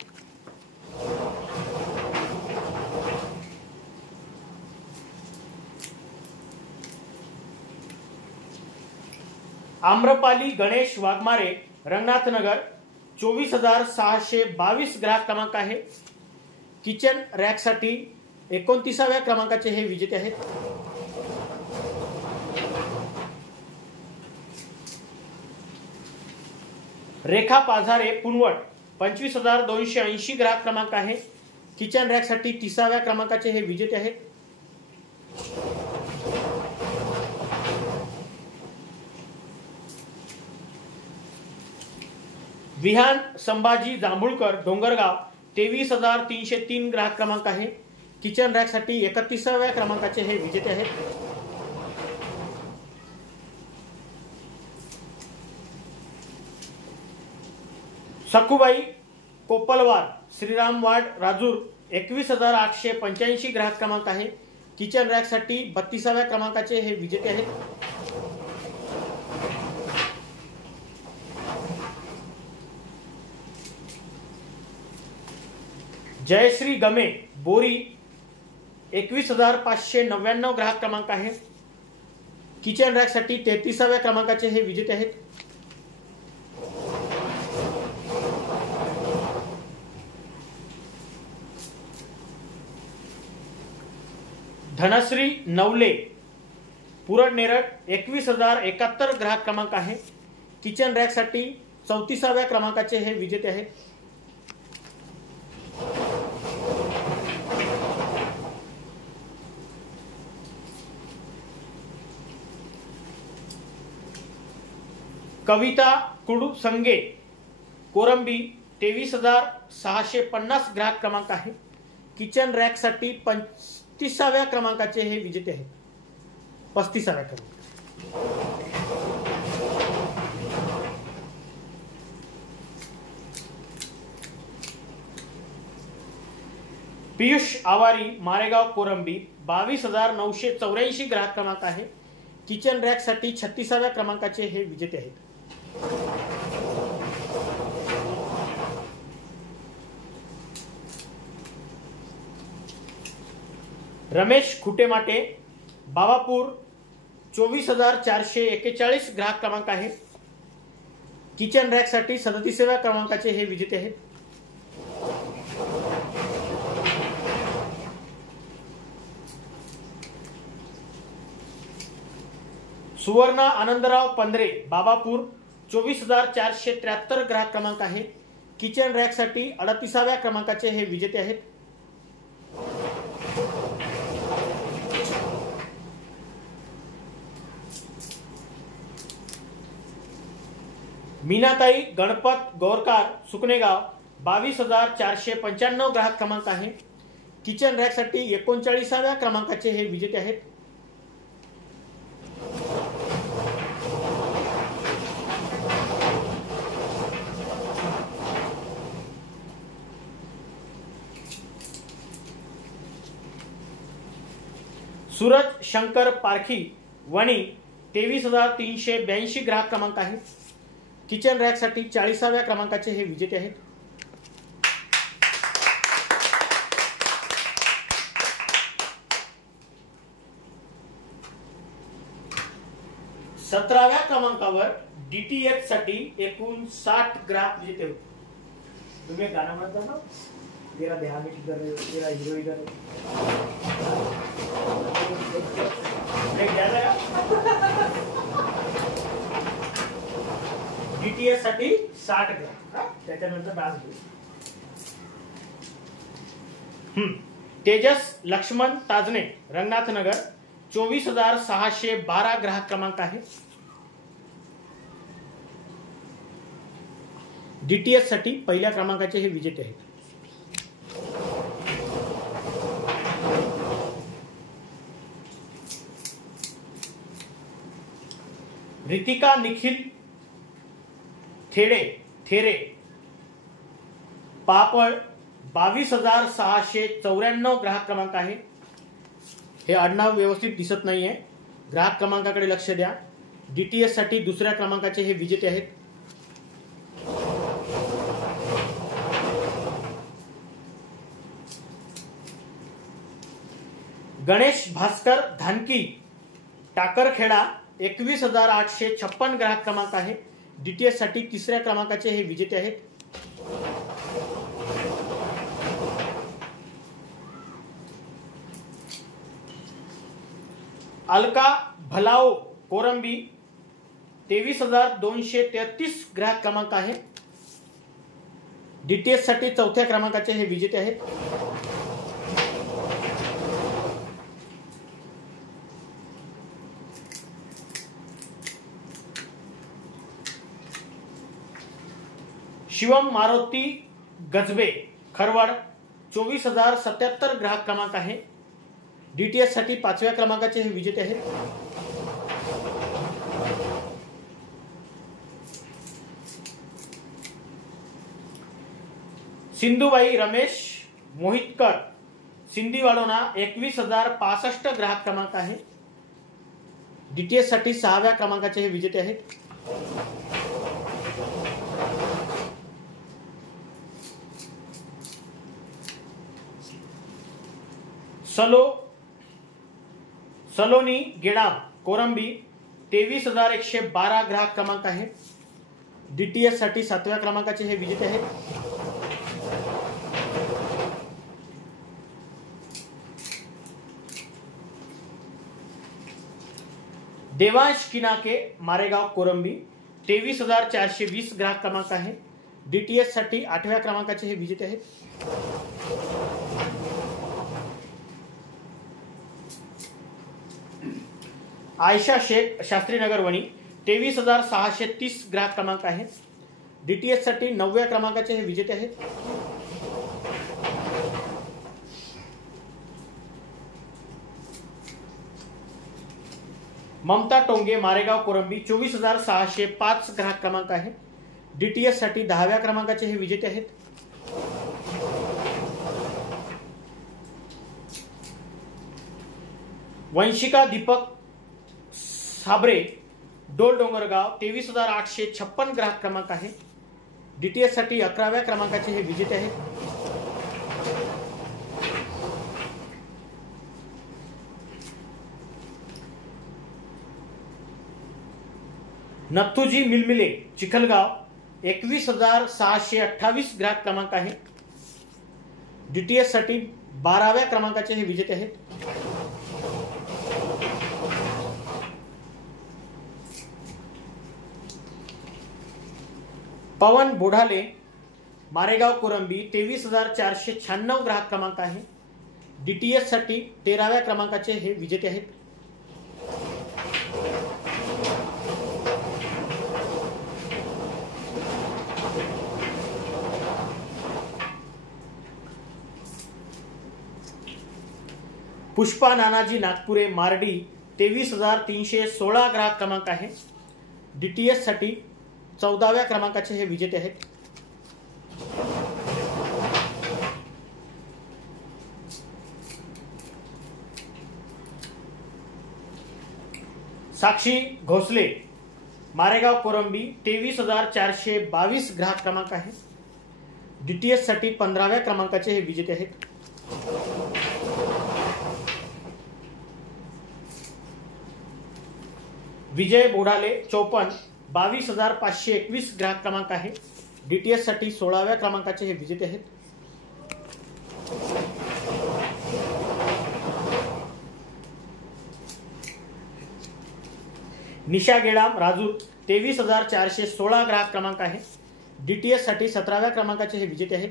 आम्रपाली गणेश वाघमारे, रंगनाथनगर, 24,622 ग्राहक क्रमांक आहे. किचन रॅक साठी 29व्या क्रमांकाचे हे विजेते आहेत. रेखा पाझारे, पुनवट, 25,280 ग्राहक क्रमांक आहे. किचन रॅक साठी 30व्या क्रमांकाचे हे विजेते आहेत. विहान संभाजी जांभुळकर, डोंगरगाव, 23,303 ग्राहक क्रमांक आहे. किचन रॅक साठी 31व्या क्रमांकाचे हे विजेते आहेत. सखुबाई कोपलवार, श्रीरामवाड, राजूर, 21,885 ग्राहक क्रमांक आहे. किचन रॅक साठी 32व्या क्रमांकाचे हे विजेते आहेत. जयश्री गमे, बोरी, 21,599 ग्राहक क्रमांक आहे. किचन रॅक साठी 33व्या क्रमांकाचे हे विजेते आहेत. धनश्री नवले, पुरड, नेरळ, 21,071 ग्राहक क्रमांक आहे. किचन रॅक साठी 34व्या क्रमांकाचे हे विजेते आहेत. कविता कुडू संगे, कोरंबी, 23,650 ग्राहक क्रमांक आहे. किचन रॅक साठी 35व्या क्रमांकाचे हे विजेते आहेत. 35व्या क्रमांक. पियुष आवारी, मारेगाव, कोरंबी, 22,984 ग्राहक क्रमांक आहे. किचन रॅक साठी 36व्या क्रमांकाचे हे विजेते आहेत. रमेश खुटेमाटे, बाबापूर, 24,441 ग्राहक क्रमांक आहे. किचन रॅक साठी 37व्या क्रमांकाचे हे विजेते आहेत. सुवर्णा आनंदराव पंधरे, बाबापूर, 24,473 ग्राहक क्रमांक आहे. किचन रॅक साठी 38व्या क्रमांकाचे हे विजेते आहेत. मीनाताई गणपत गोरकार, सुकनेगाव, 22,495 ग्राहक क्रमांक आहे. किचन रॅक साठी 39व्या क्रमांकाचे हे विजेते आहेत. सूरज शंकर पारखी वणी 23,382 ग्राहक क्रमांक आहे. किचन रॅक साठी 40व्या क्रमांकाचे हे विजेते आहेत. सतराव्या क्रमांकावर DTH साठी एकूण 60 ग्राहक विजेते होते. तुम्ही गाणं म्हणता ना, तेरा ध्यान इधर तेरा हीरो इधर DTH साठी 60 ग्राहक. त्याच्यानंतर डान्स घेऊ. तेजस लक्ष्मण ताजने रंगनाथ नगर 24,612 ग्राहक क्रमांक आहे. DTH साठी पहिल्या क्रमांकाचे हे विजेते आहेत. रितिका निखिल थेरे पापड 22,694 ग्राहक क्रमांक आहे. हे आडनाव व्यवस्थित दिसत नाहीये, ग्राहक क्रमांकाकडे लक्ष द्या. DTH साठी दुसऱ्या क्रमांकाचे हे विजेते आहेत. गणेश भास्कर धानकी टाकरखेडा 21,856 ग्राहक क्रमांक आहे. DTH साठी तिसऱ्या क्रमांकाचे हे विजेते आहेत. अलका भलाओ कोरंबी 23,233 ग्राहक क्रमांक आहे. DTH साठी चौथ्या क्रमांकाचे हे विजेते आहेत. शिवम मारुती गजबे खरवड 24,077 ग्राहक क्रमांक आहे. DTH साठी पाचव्या क्रमांकाचे हे विजेते आहेत. सिंधुबाई रमेश मोहितकर सिंधीवाडोना 21,065 ग्राहक क्रमांक आहे. DTH साठी सहाव्या क्रमांकाचे हे विजेते आहेत. सलोनी गेडाम कोरंबी 23,112 ग्राहक क्रमांक आहे. DTH साठी सातव्या क्रमांकाचे हे विजेते आहेत. देवांश किनाके मारेगाव कोरंबी 23,420 ग्राहक क्रमांक आहे. DTH साठी आठव्या क्रमांकाचे हे विजेते आहेत. आयशा शेख शास्त्रीनगर वणी 23,630 ग्राहक क्रमांक आहे. DTH साठी नवव्या क्रमांकाचे हे विजेते आहेत. ममता टोंगे मारेगाव कोरंबी 24,605 ग्राहक क्रमांक आहे. DTH साठी 10व्या क्रमांकाचे हे विजेते आहेत. वंशिका दीपक साबरे डोल डोंगरगाव 23,856 ग्राहक क्रमांक आहे. DTH साठी 11व्या क्रमांकाचे हे विजेते आहेत. नथुजी मिलमिले चिखलगाव 21,628 ग्राहक क्रमांक आहे. DTH साठी 12व्या क्रमांकाचे हे विजेते आहेत. पवन बोढाले मारेगाव कोरंबी 23,496 ग्राहक क्रमांक आहे. DTH साठी 13व्या क्रमांकाचे हे विजेते आहेत. पुष्पा नानाजी नागपुरे मार्डी 23,316 ग्राहक क्रमांक आहे. DTH साठी 14व्या क्रमांकाचे हे विजेते आहेत. साक्षी घोसले मारेगाव कोरंबी 23,422 ग्राहक क्रमांक आहे. डीटीएस साठी 15व्या क्रमांकाचे हे विजेते आहेत. विजय बोडाले 54 22,521 ग्राहक क्रमांक आहे. डीटीएस साठी 16व्या क्रमांकाचे हे विजेते आहेत. निशा गेडाम राजूर 23,416 ग्राहक क्रमांक आहे. डीटीएस साठी 17व्या क्रमांकाचे हे विजेते आहेत.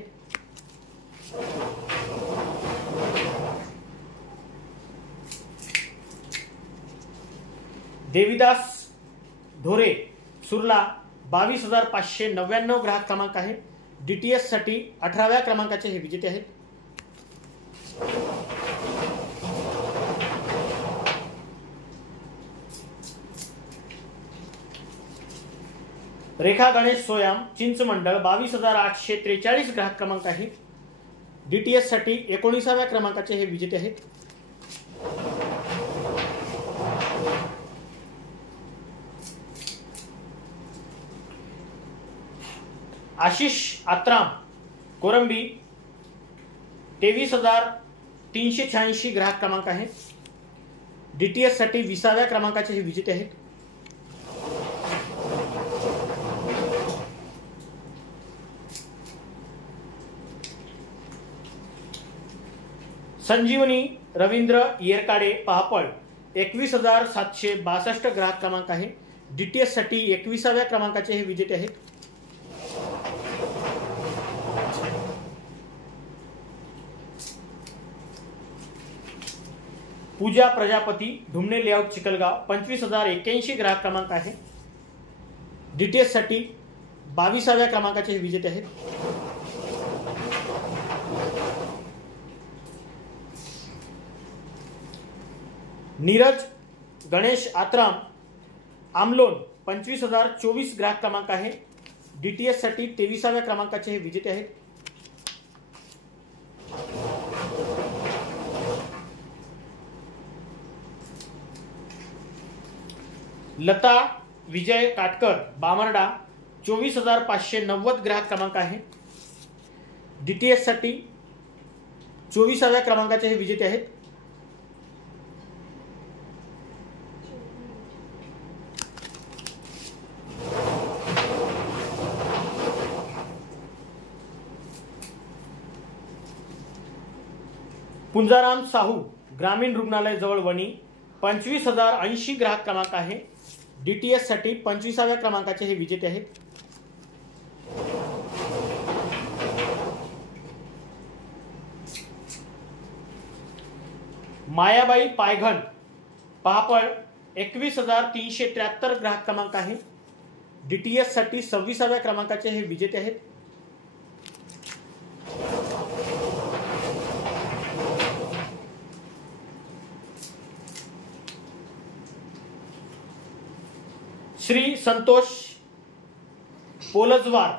देविदास ढोरे सुरला 22,599 ग्राहक क्रमांक आहे. डीटीएस साठी 18व्या क्रमांकाचे हे विजेते आहेत. रेखा गणेश सोयाम चिंचमंडळ 22,843 ग्राहक क्रमांक आहे. डीटीएस साठी 19व्या क्रमांकाचे हे विजेते आहेत. आशिष आत्राम कोरंबी 23,386 ग्राहक क्रमांक आहे. डीटीएस साठी 20व्या क्रमांकाचे हे विजेते आहेत. संजीवनी रवींद्र येरकाडे पहापळ 21,762 ग्राहक क्रमांक आहे. डीटीएस साठी 21व्या क्रमांकाचे हे विजेते आहेत. पूजा प्रजापती ढुमणे लेआउट चिखलगाव 25,081 ग्राहक क्रमांक आहे. डीटीएस साठी 22व्या क्रमांकाचे हे विजेते आहेत. नीरज गणेश आत्राम आमलोन 25,024 ग्राहक क्रमांक आहे. डीटीएस साठी 23व्या क्रमांकाचे हे विजेते आहेत. लता विजय काटकर बामर्डा 24,590 ग्राहक क्रमांक आहे. डीटीएस साठी 24व्या क्रमांकाचे हे विजेते आहेत. पुंजाराम साहू ग्रामीण रुग्णालय जवळ वणी 25,080 ग्राहक क्रमांक आहे. डीटीएस साठी 25व्या क्रमांकाचे हे विजेते आहेत. मायाबाई पायघन पहापळ 21,373 ग्राहक क्रमांक आहे. डीटीएस साठी 26व्या क्रमांकाचे हे विजेते आहेत. श्री संतोष पोलजवार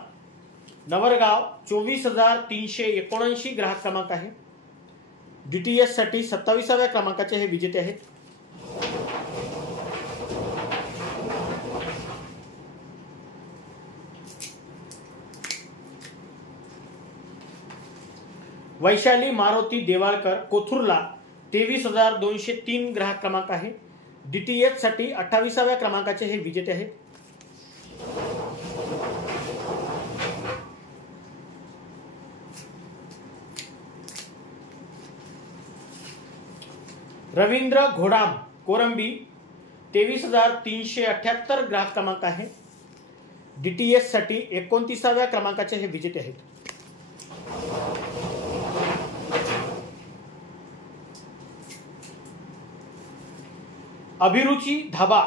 नवरगाव 24,379 ग्राहक क्रमांक आहे. डीटीएस साठी 27व्या क्रमांकाचे हे विजेते आहेत. वैशाली मारुती देवाळकर कोथुरला 23,203 ग्राहक क्रमांक आहे. डीटीएच साठी 28व्या क्रमांकाचे हे विजेते आहेत. रवींद्र घोडाम कोरंबी 23,378 ग्राहक क्रमांक आहे. डीटीएच साठी 29व्या क्रमांकाचे हे विजेते आहेत. अभिरुची धाबा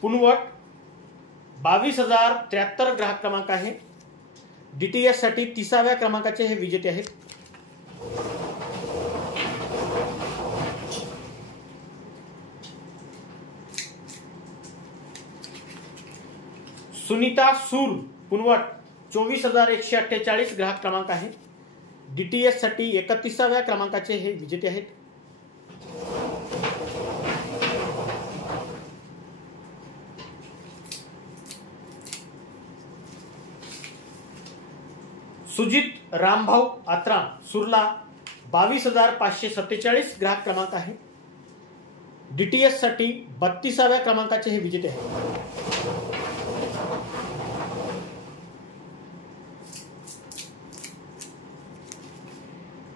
पुनवट 22,073 ग्राहक क्रमांक आहे. डीटीएच साठी 30व्या क्रमांकाचे हे विजेते आहेत. सुनीता सूर पुनवट 24,148 ग्राहक क्रमांक आहे. डीटीएच साठी 31व्या क्रमांकाचे हे विजेते आहेत. सुजित रामभाऊ आत्राम सुरला 22,547 ग्राहक क्रमांक आहे. डीटीएस साठी 32व्या क्रमांकाचे हे विजेते आहेत.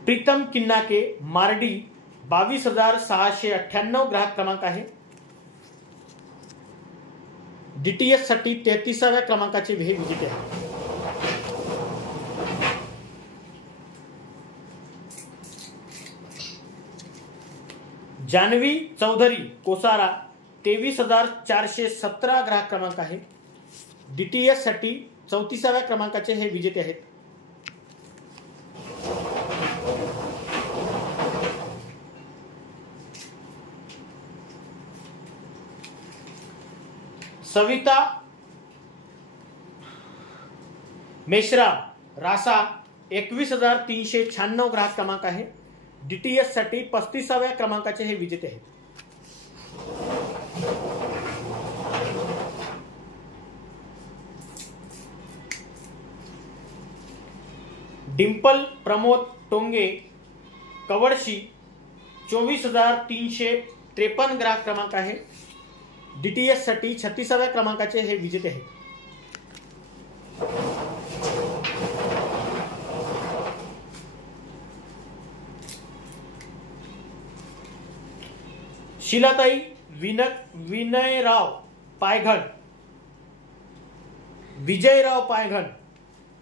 प्रीतम किन्नाके मार्डी 22,698 ग्राहक क्रमांक आहे. डीटीएस साठी 33व्या क्रमांकाचे हे विजेते आहेत. जानवी चौधरी कोसारा 23,417 ग्राहक क्रमांक आहे. डीटीएस साठी 34व्या क्रमांकाचे हे विजेते आहेत. सविता मेश्राम रासा 21,396 ग्राहक क्रमांक आहे. डीटीएस साठी 35व्या क्रमांकाचे हे विजेते आहेत. डिंपल प्रमोद टोंगे कवडशी 24,353 ग्राहक क्रमांक आहे. डीटीएस साठी 36व्या क्रमांकाचे हे विजेते आहेत. शिलाताई विनयराव पायघन विजयराव पायघन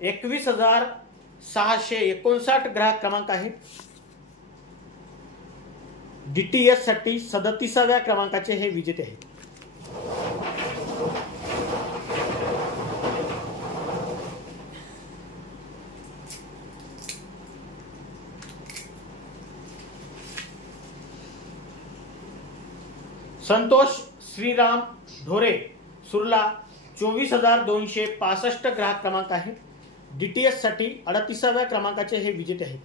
21,659 ग्राहक क्रमांक आहे. डीटीएस साठी 37व्या क्रमांकाचे हे विजेते आहेत. संतोष श्रीराम ढोरे सुरला 24,265 ग्राहक क्रमांक आहे. डीटीएस साठी 38व्या क्रमांकाचे हे विजेते आहेत.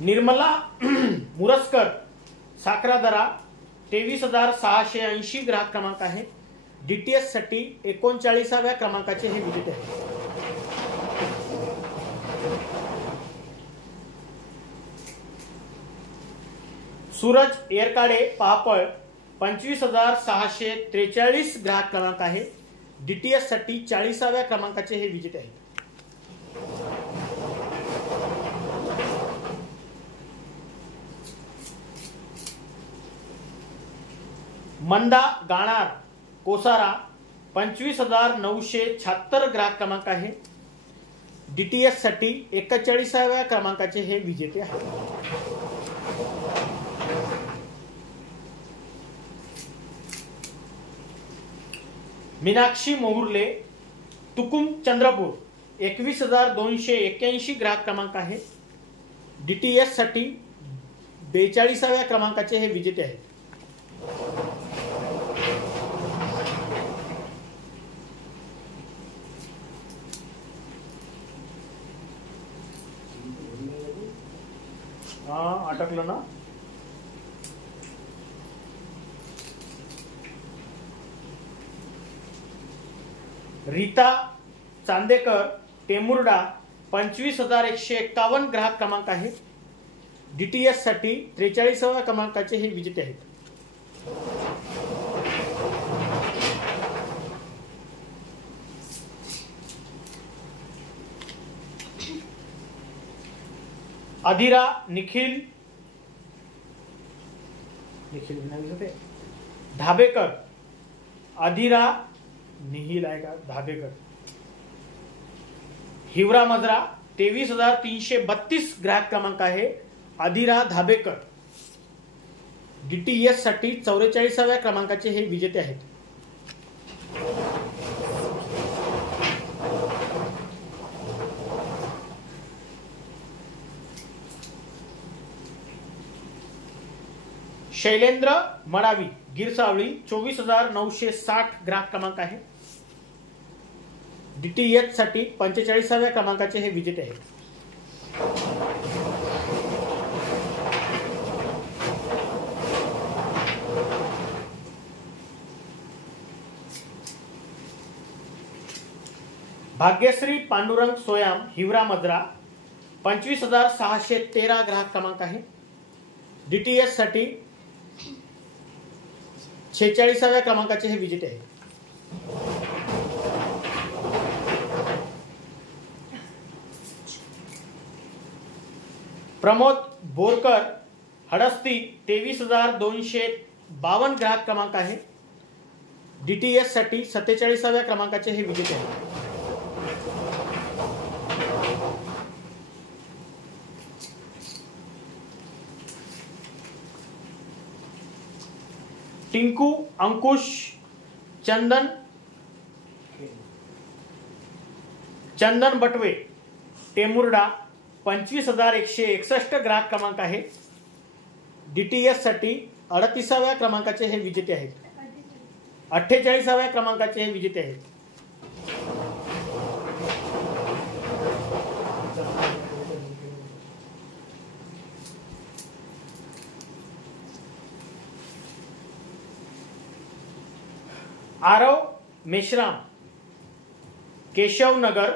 निर्मला मुरस्कर साखरादरा 23,680 ग्राहक क्रमांक आहे. डीटीएस साठी 39व्या क्रमांकाचे हे विजेते आहेत. सूरज एरकाडे पापळ 25,643 ग्राहक क्रमांक आहे. डीटीएस साठी 40व्या क्रमांकाचे हे विजेते आहेत. मंदा गाणार कोसारा 25,976 ग्राहक क्रमांक आहे. डीटीएस साठी 41व्या क्रमांकाचे हे विजेते आहेत. मीनाक्षी मोहुर्ले तुकुम चंद्रपूर 21,281 ग्राहक क्रमांक आहे. डीटीएस साठी 42व्या क्रमांकाचे हे विजेते आहेत. अटकलं ना. रीता चांदेकर टेमुर्डा 25,151 ग्राहक क्रमांक आहे. डीटीएस साठी 43व्या क्रमांकाचे हे विजेते आहेत. अधिरा निखिल धाबेकर अधिरा निहिल आहे का धाबेकर हिवरा मजरा 23,332 ग्राहक क्रमांक आहे. अधिरा धाबेकर डीटीएस साठी 44व्या क्रमांकाचे हे विजेते आहेत. शैलेंद्र मडावी गिरसावळी 24,960 ग्राहक क्रमांक आहे. डीटीएच साठी 45व्या क्रमांकाचे हे विजेते आहेत. भाग्यश्री पांडुरंग सोयाम हिवरा मजरा 25,613 ग्राहक क्रमांक आहे. डीटीएस साठी 46व्या क्रमांकाचे हे विजेते आहेत. प्रमोद बोरकर हडस्ती 23,252 ग्राहक क्रमांक आहे. डीटीएस साठी 47व्या क्रमांकाचे हे विजेते आहेत. टिंकू अंकुश चंदन बटवे टेमुर्डा 25,161 ग्राहक क्रमांक आहे. डीटीएस साठी 38व्या क्रमांकाचे हे विजेते आहेत. 48व्या क्रमांकाचे हे विजेते आहेत. आरव मेश्राम केशवनगर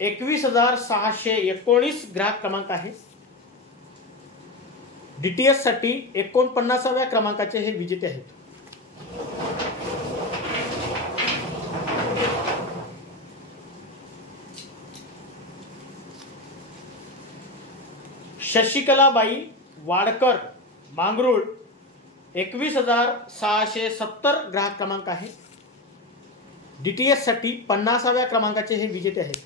21,619 ग्राहक क्रमांक आहे. डीटीएस साठी 49व्या क्रमांकाचे हे विजेते आहेत. शशिकलाबाई वाडकर मांगरूळ 21,670 ग्राहक क्रमांक आहे. डीटीएस साठी 50व्या क्रमांकाचे हे विजेते आहेत.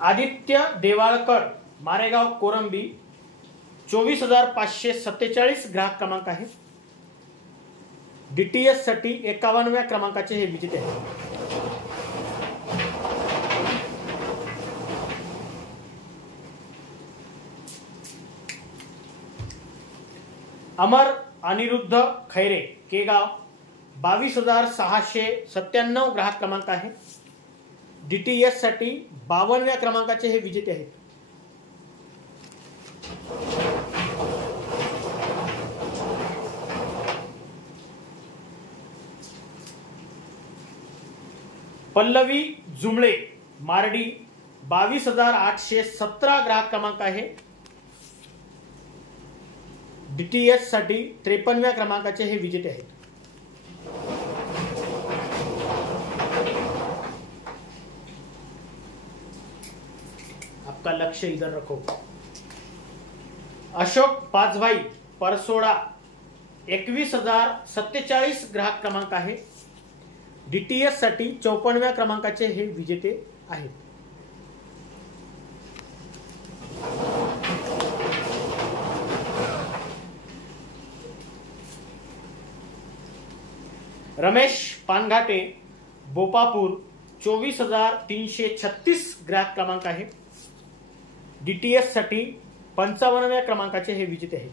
आदित्य देवाळकर मारेगाव कोरंबी 24,547 ग्राहक क्रमांक आहे. डीटीएस साठी 51व्या क्रमांकाचे हे विजेते आहेत. अमर अनिरुद्ध खैरे केगाव 22,697 ग्राहक क्रमांक आहे. डीटीएस साठी 52व्या क्रमांकाचे हे विजेते आहेत. पल्लवी जुमळे मारडी 22,817 ग्राहक क्रमांक आहे. डीटीएस साठी 53व्या क्रमांकाचे हे विजेते आहेत. आपका लक्ष्य इधर रखो. अशोक पाचभाई परसोडा 21,047 ग्राहक क्रमांक आहे. डीटीएस साठी 54व्या क्रमांकाचे हे विजेते आहेत. रमेश पानघाटे बोपापूर 24,336 ग्राहक क्रमांक आहे. डीटीएस साठी 55व्या क्रमांकाचे हे विजेते आहेत.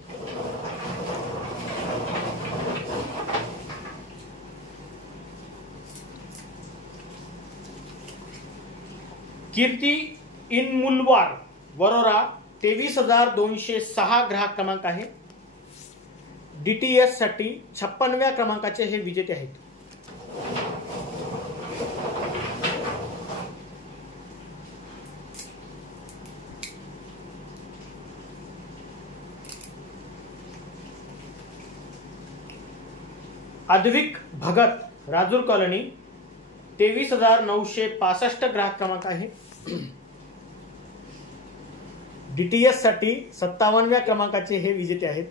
कीर्ती इनमुलवार वरोरा 23,206 ग्राहक क्रमांक आहे. डीटीएस साठी 56व्या क्रमांकाचे हे विजेते आहेत. अद्विक भगत राजूर कॉलनी 23,965 ग्राहक क्रमांक आहे. डीटीएस साठी 57व्या क्रमांकाचे हे विजेते आहेत.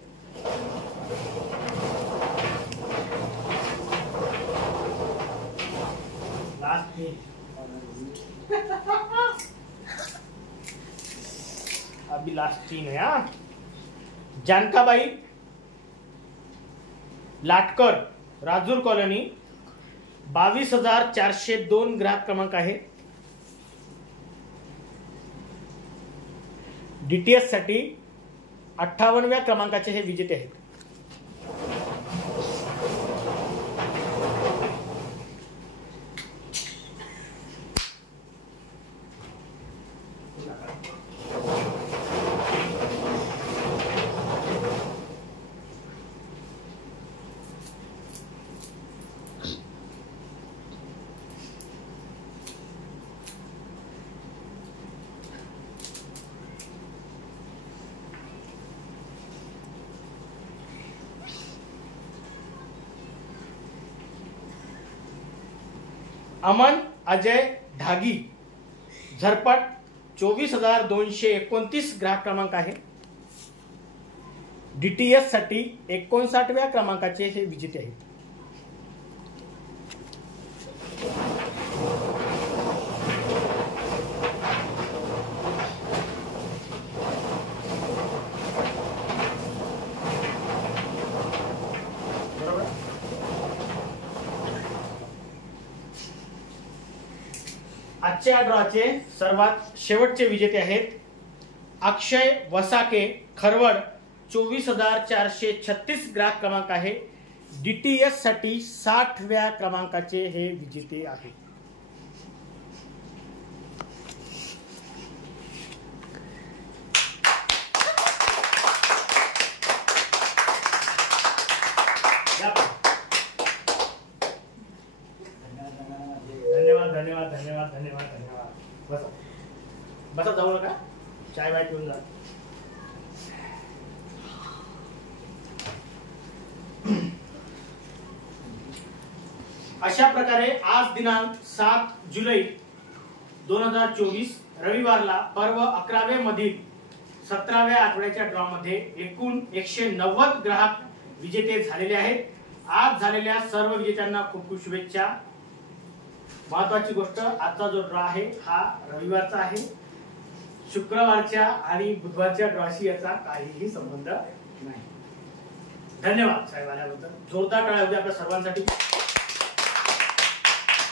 अभी लास्ट 3 है. जानकाबाई लाटकर राजूर कॉलनी 22,402 ग्राहक क्रमांक आहे. डीटीएस साठी 58व्या क्रमांकाचे हे विजेते आहेत. अमन अजय ढागी झरपट 24,229 ग्राहक क्रमांक आहे. डीटीएस साठी 59व्या क्रमांकाचे हे विजेते आहेत. आजच्या ड्रॉचे सर्वात शेवटचे विजेते आहेत अक्षय वसाके खरवड 24,436 ग्राहक क्रमांक आहे. डीटीएस साठी 60व्या क्रमांकाचे हे विजेते आहेत. धन्यवाद धन्यवाद धन्यवाद धन्यवाद धन्यवाद. बसा बसा, जाऊ नका, चाय वाय पिऊन जा. अशा प्रकारे आज दिनांक 7 जुलै 2024 रविवारला पर्व 11वे मधील 17व्या आठवड्याच्या ड्रॉ मध्ये एकूण 190 ग्राहक विजेते झालेले आहेत. आज झालेल्या सर्व विजेत्यांना खूप खूप शुभेच्छा. महत्वाची गोष्ट, आजचा जो ड्रॉ आहे हा रविवारचा आहे. शुक्रवारच्या आणि बुधवारच्या ड्रॉशी याचा काहीही संबंध नाही. धन्यवाद साहेब आल्याबद्दल. जोरदार टाळ्या होत्या आपल्या सर्वांसाठी.